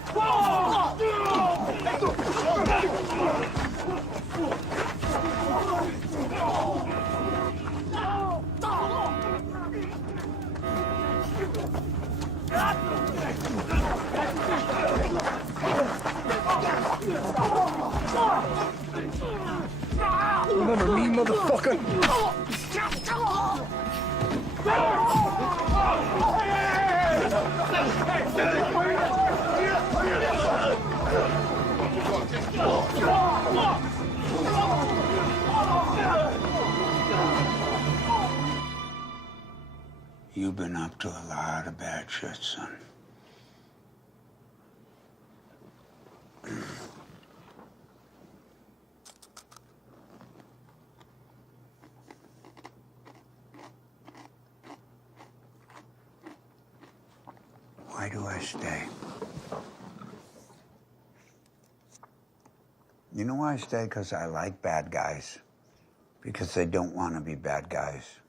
Remember me, motherfucker? You've been up to a lot of bad shit, son. Why do I stay? You know why I stay? Because I like bad guys. Because they don't want to be bad guys.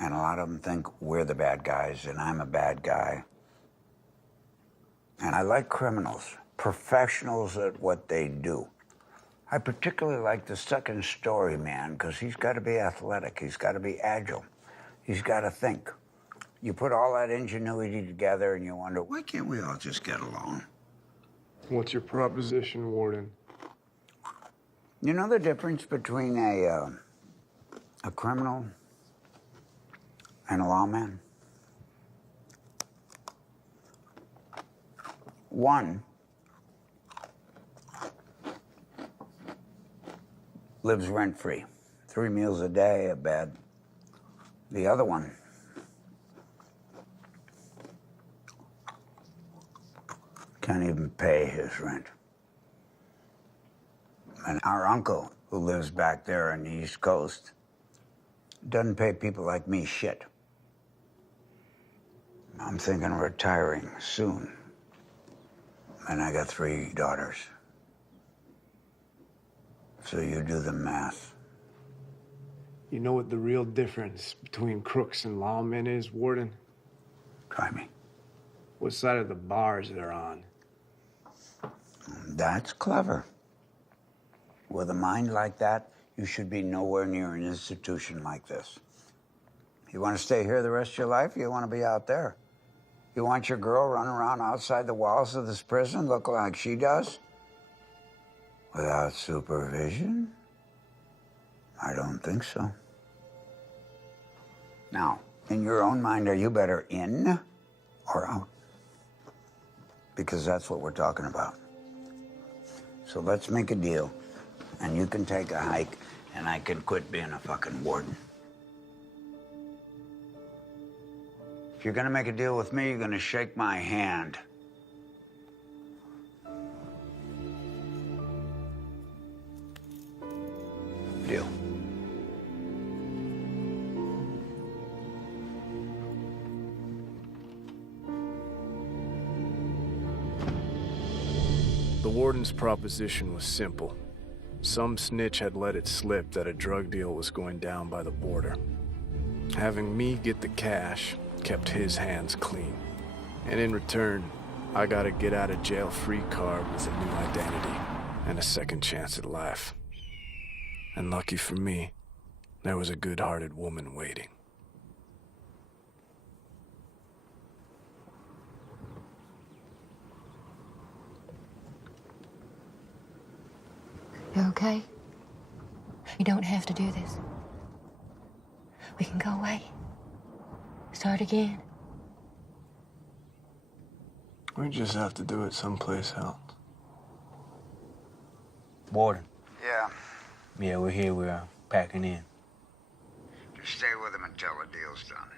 And a lot of them think we're the bad guys, and I'm a bad guy. And I like criminals, professionals at what they do. I particularly like the second story man because he's got to be athletic. He's got to be agile. He's got to think. You put all that ingenuity together and you wonder, why can't we all just get along? What's your proposition, Warden? You know the difference between a criminal and a lawman? One lives rent-free, 3 meals a day, a bed. The other one can't even pay his rent. And our uncle, who lives back there on the East Coast, doesn't pay people like me shit. I'm thinking of retiring soon. And I got 3 daughters. So you do the math. You know what the real difference between crooks and lawmen is, Warden? Try me. What side of the bars they're on. That's clever. With a mind like that, you should be nowhere near an institution like this. You want to stay here the rest of your life, or you want to be out there? You want your girl running around outside the walls of this prison looking like she does? Without supervision? I don't think so. Now, in your own mind, are you better in or out? Because that's what we're talking about. So let's make a deal, and you can take a hike, and I can quit being a fucking warden. If you're gonna make a deal with me, you're gonna shake my hand. Deal. The warden's proposition was simple. Some snitch had let it slip that a drug deal was going down by the border. Having me get the cash kept his hands clean. And in return, I got a get-out-of-jail-free card with a new identity and a second chance at life. And lucky for me, there was a good-hearted woman waiting. You okay? You don't have to do this. We can go away. Start again. We just have to do it someplace else. Warden. Yeah. Yeah, we're here. We're packing in. Just stay with him until the deal's done.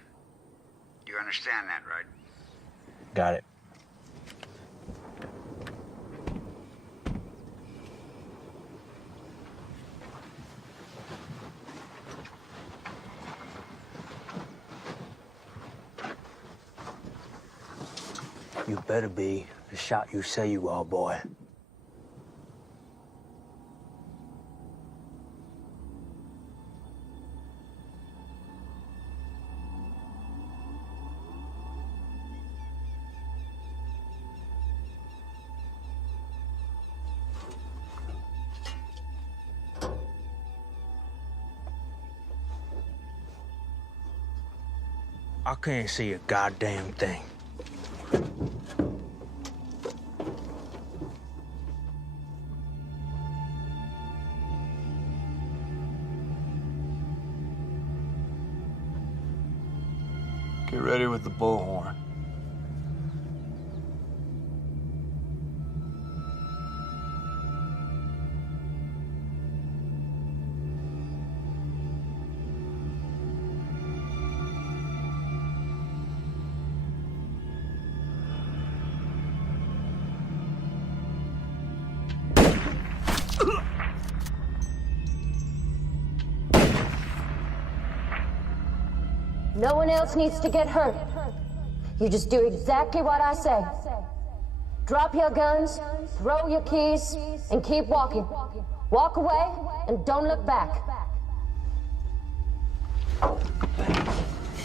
You understand that, right? Got it. You better be the shot you say you are, boy. I can't see a goddamn thing. Get ready with the bullhorn. No one else needs to get hurt. You just do exactly what I say. Drop your guns, throw your keys, and keep walking. Walk away and don't look back.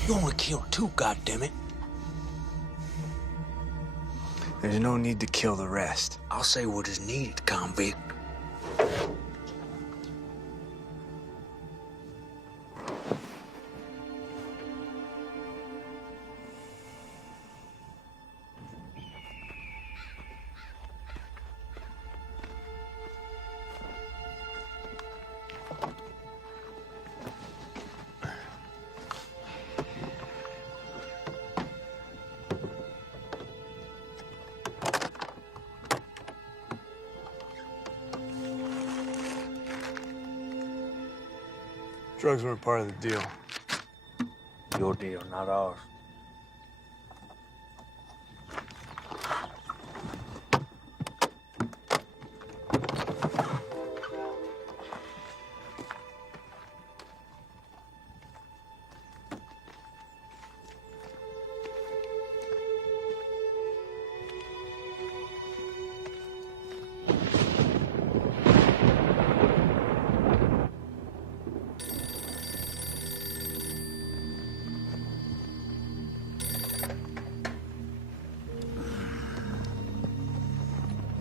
You only killed 2, goddammit. There's no need to kill the rest. I'll say what is needed, convict. Drugs weren't part of the deal. Your deal, not ours.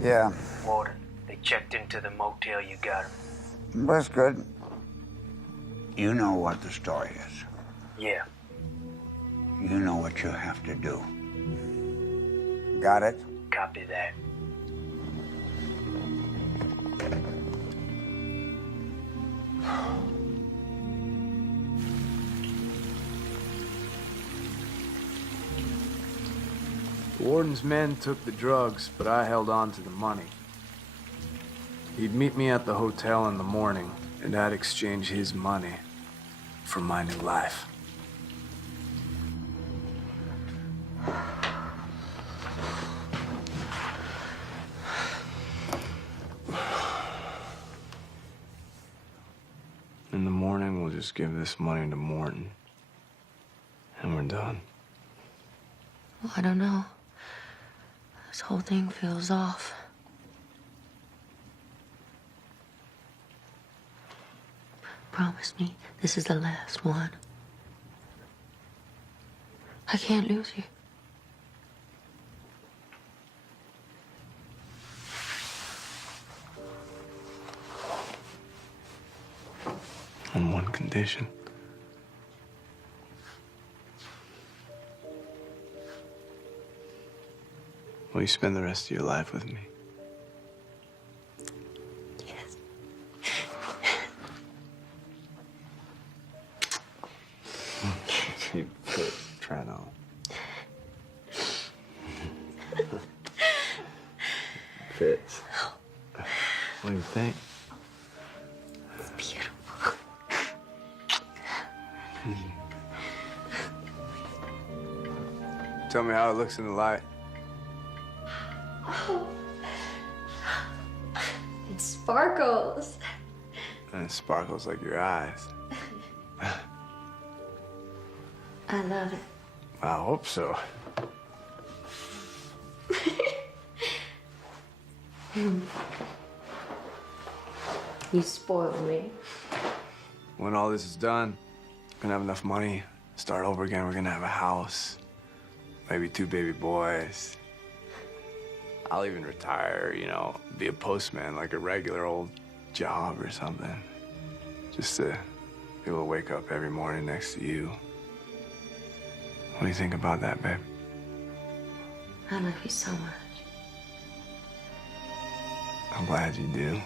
Yeah, Warden, they checked into the motel you got him. that's good. You know what the story is. Yeah. You know what you have to do. Got it? Copy that. The warden's men took the drugs, but I held on to the money. He'd meet me at the hotel in the morning, and I'd exchange his money for my new life. In the morning, we'll just give this money to Morton, and we're done. Well, I don't know. This whole thing feels off. Promise me this is the last one. I can't lose you. On one condition. Will you spend the rest of your life with me? Yes. You quit trying on. Fits. What do you think? It's beautiful. Tell me how it looks in the light. Oh. It sparkles. And it sparkles like your eyes. I love it. I hope so. You spoiled me. When all this is done, we're gonna have enough money, start over again. We're gonna have a house, maybe 2 baby boys. I'll even retire, you know, be a postman, like a regular old job or something. Just to be able to wake up every morning next to you. What do you think about that, babe? I love you so much. I'm glad you do.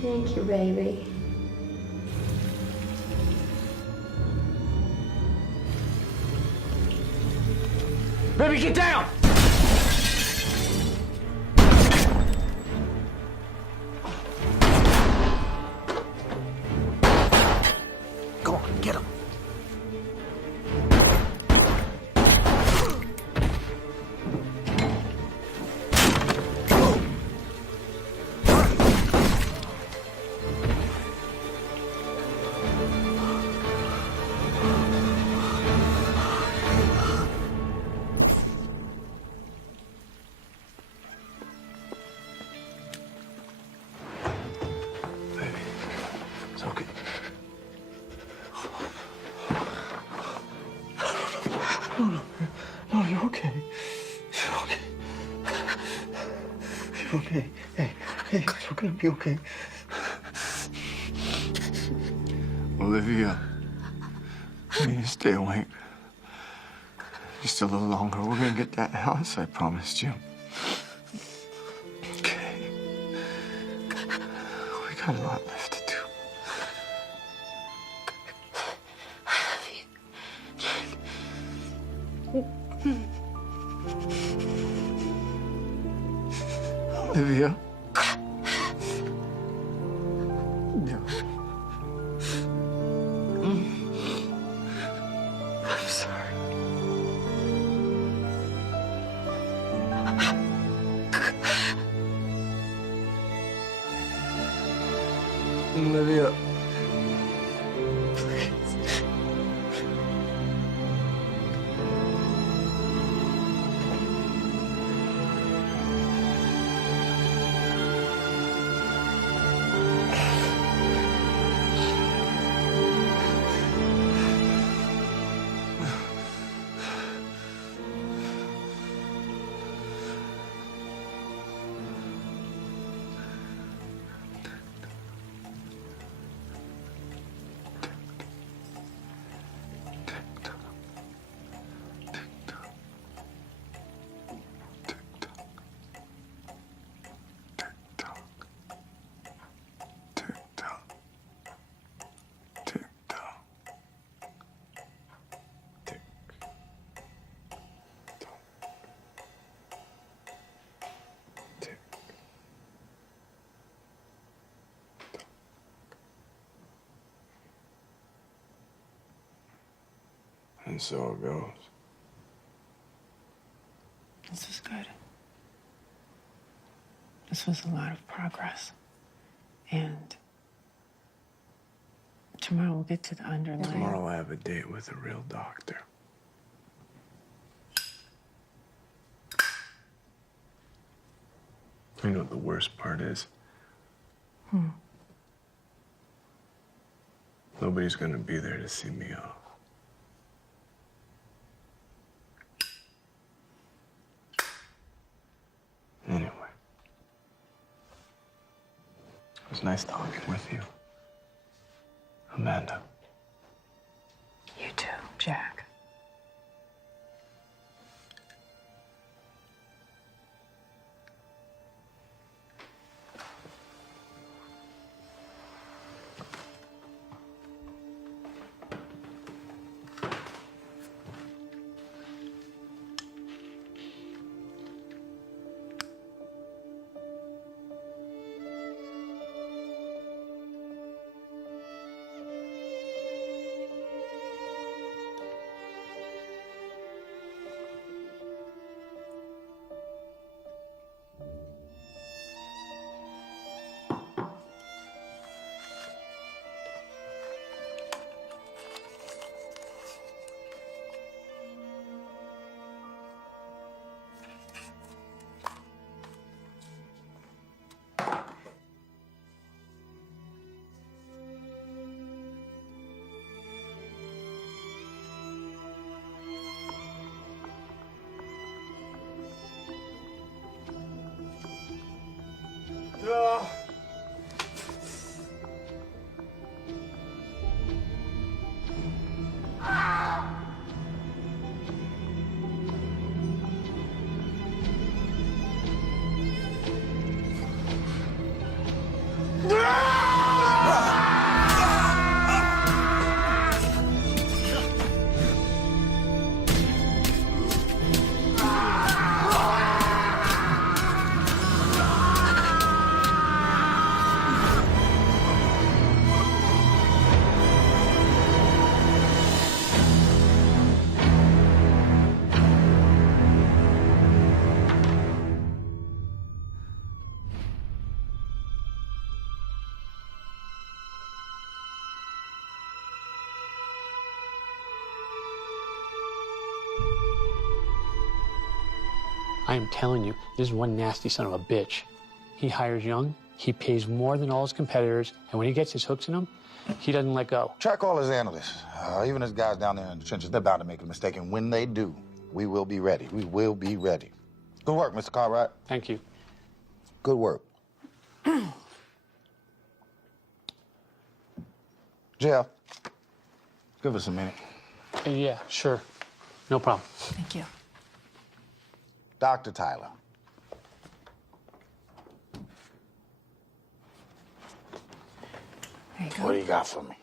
Thank you, baby. Baby, get down! Go on, get him. It's okay. No, you're okay. You're okay. You're okay. Hey, you're gonna be okay. Olivia, you need to stay awake. Just a little longer. We're gonna get that house I promised you. Okay. We got a lot left to do. Olivia. I'm sorry. Olivia. And so it goes. This was good. This was a lot of progress. And tomorrow we'll get to the underlying. Tomorrow I have a date with a real doctor. You know what the worst part is? Nobody's gonna be there to see me off. Anyway, it was nice talking with you, Amanda. You too, Jack. I am telling you, this is one nasty son of a bitch. He hires young, he pays more than all his competitors, and when he gets his hooks in them, he doesn't let go. Track all his analysts, even his guys down there in the trenches. They're bound to make a mistake, and when they do, we will be ready. We will be ready. Good work, Mr. Cartwright. Thank you. Good work. Jeff, give us a minute. Yeah, sure. No problem. Thank you. Dr. Tyler. There you go. What do you got for me?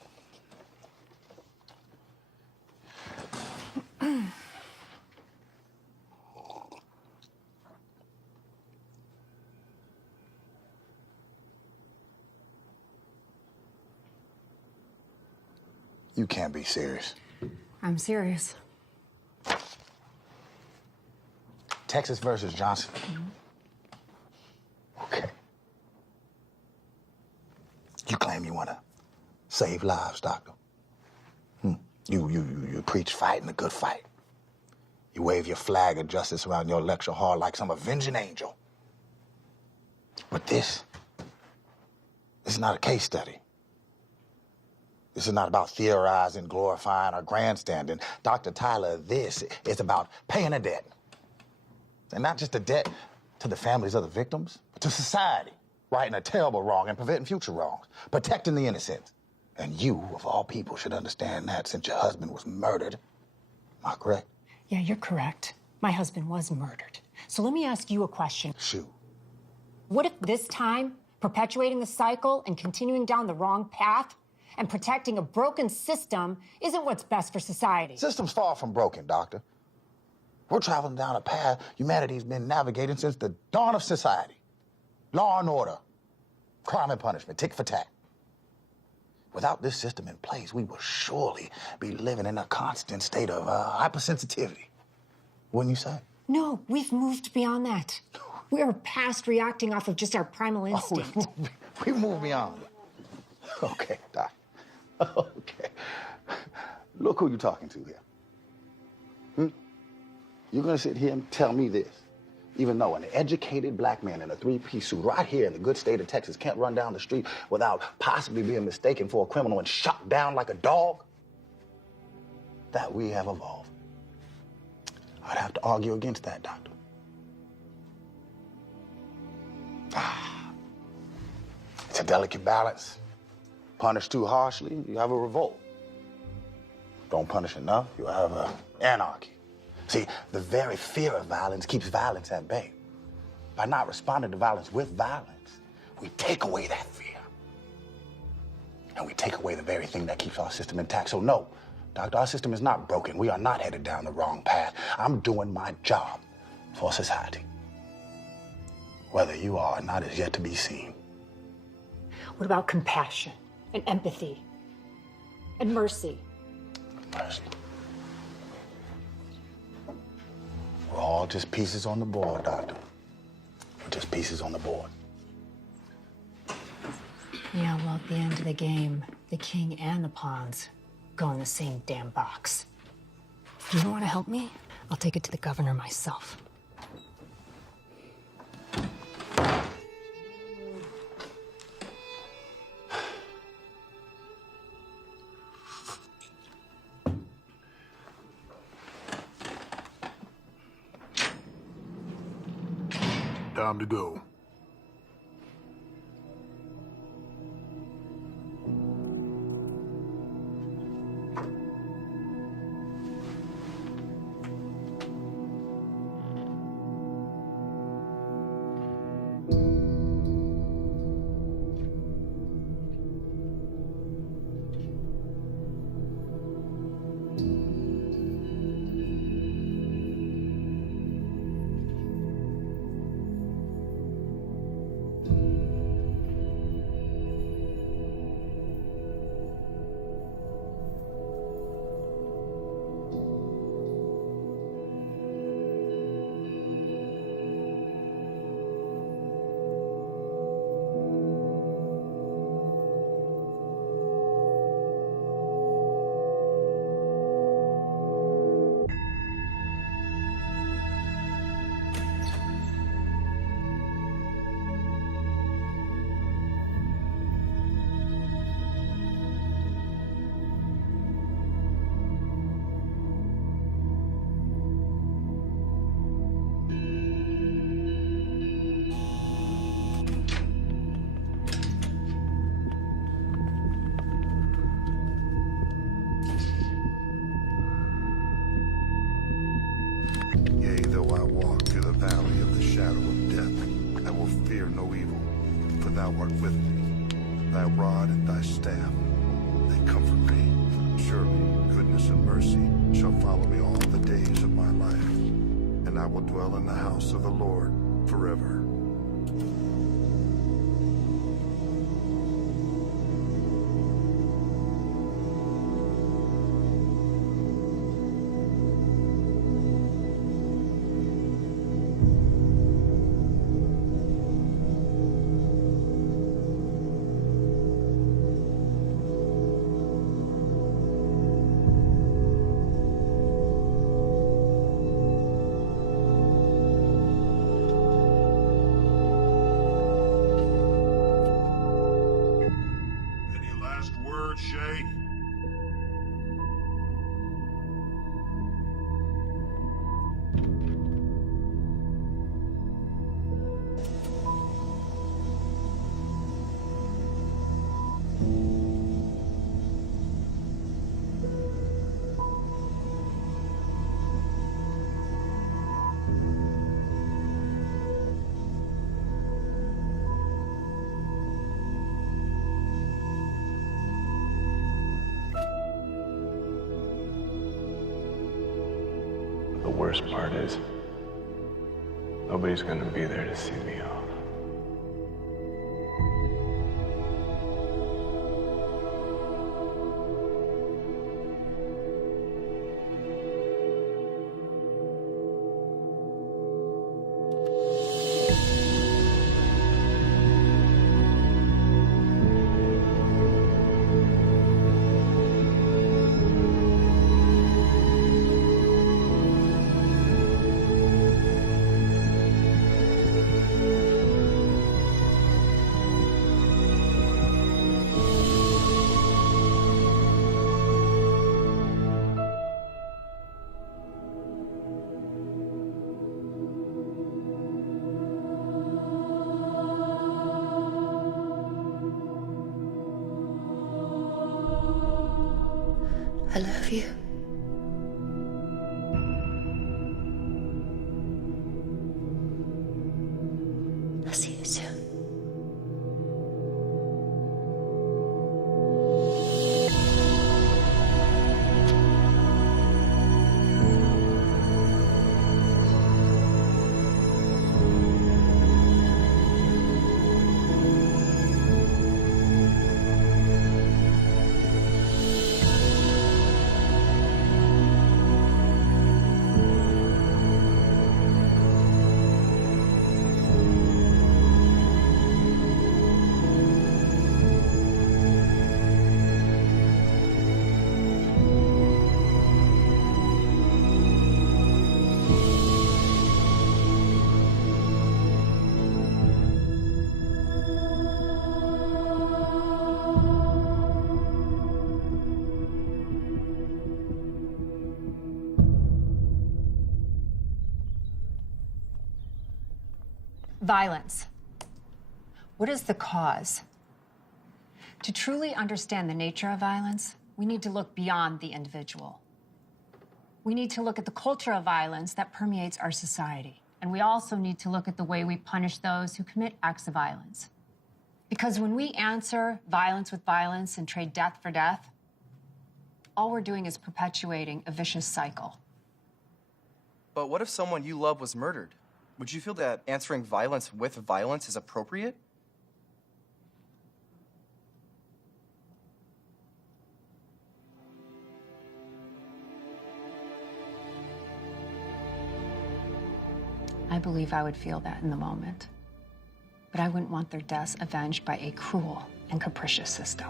You can't be serious. I'm serious. Texas versus Johnson. Okay. You claim you want to save lives, doctor. You preach fighting a good fight. You wave your flag of justice around your lecture hall like some avenging angel. But this is not a case study. This is not about theorizing, glorifying, or grandstanding. Dr. Tyler, this is about paying a debt. And not just a debt to the families of the victims, but to society, righting a terrible wrong and preventing future wrongs, protecting the innocent. And you, of all people, should understand that since your husband was murdered. Am I correct? Yeah, you're correct. My husband was murdered. So let me ask you a question. Shoot. What if this time, perpetuating the cycle and continuing down the wrong path and protecting a broken system isn't what's best for society? System's far from broken, doctor. We're traveling down a path humanity's been navigating since the dawn of society. Law and order, crime and punishment, tick for tat. Without this system in place, we will surely be living in a constant state of hypersensitivity. Wouldn't you say? No, we've moved beyond that. We're past reacting off of just our primal instinct. We moved beyond it. Okay, Doc. Okay. Look who you're talking to here. You're gonna sit here and tell me this, even though an educated black man in a three-piece suit right here in the good state of Texas can't run down the street without possibly being mistaken for a criminal and shot down like a dog? That we have evolved. I'd have to argue against that, doctor. It's a delicate balance. Punish too harshly, you have a revolt. Don't punish enough, you have anarchy. See, the very fear of violence keeps violence at bay. By not responding to violence with violence, we take away that fear. And we take away the very thing that keeps our system intact. So no, doctor, our system is not broken. We are not headed down the wrong path. I'm doing my job for society. Whether you are or not is yet to be seen. What about compassion and empathy and mercy? Mercy. We're all just pieces on the board, doctor. We're just pieces on the board. Yeah, well, at the end of the game, the king and the pawns go in the same damn box. You don't want to help me? I'll take it to the governor myself. Time to go. worst part is, nobody's gonna be there to see me off. I love you. I'll see you soon. Violence. What is the cause? To truly understand the nature of violence, we need to look beyond the individual. We need to look at the culture of violence that permeates our society. And we also need to look at the way we punish those who commit acts of violence. Because when we answer violence with violence and trade death for death, all we're doing is perpetuating a vicious cycle. But what if someone you love was murdered? Would you feel that answering violence with violence is appropriate? I believe I would feel that in the moment. But I wouldn't want their deaths avenged by a cruel and capricious system.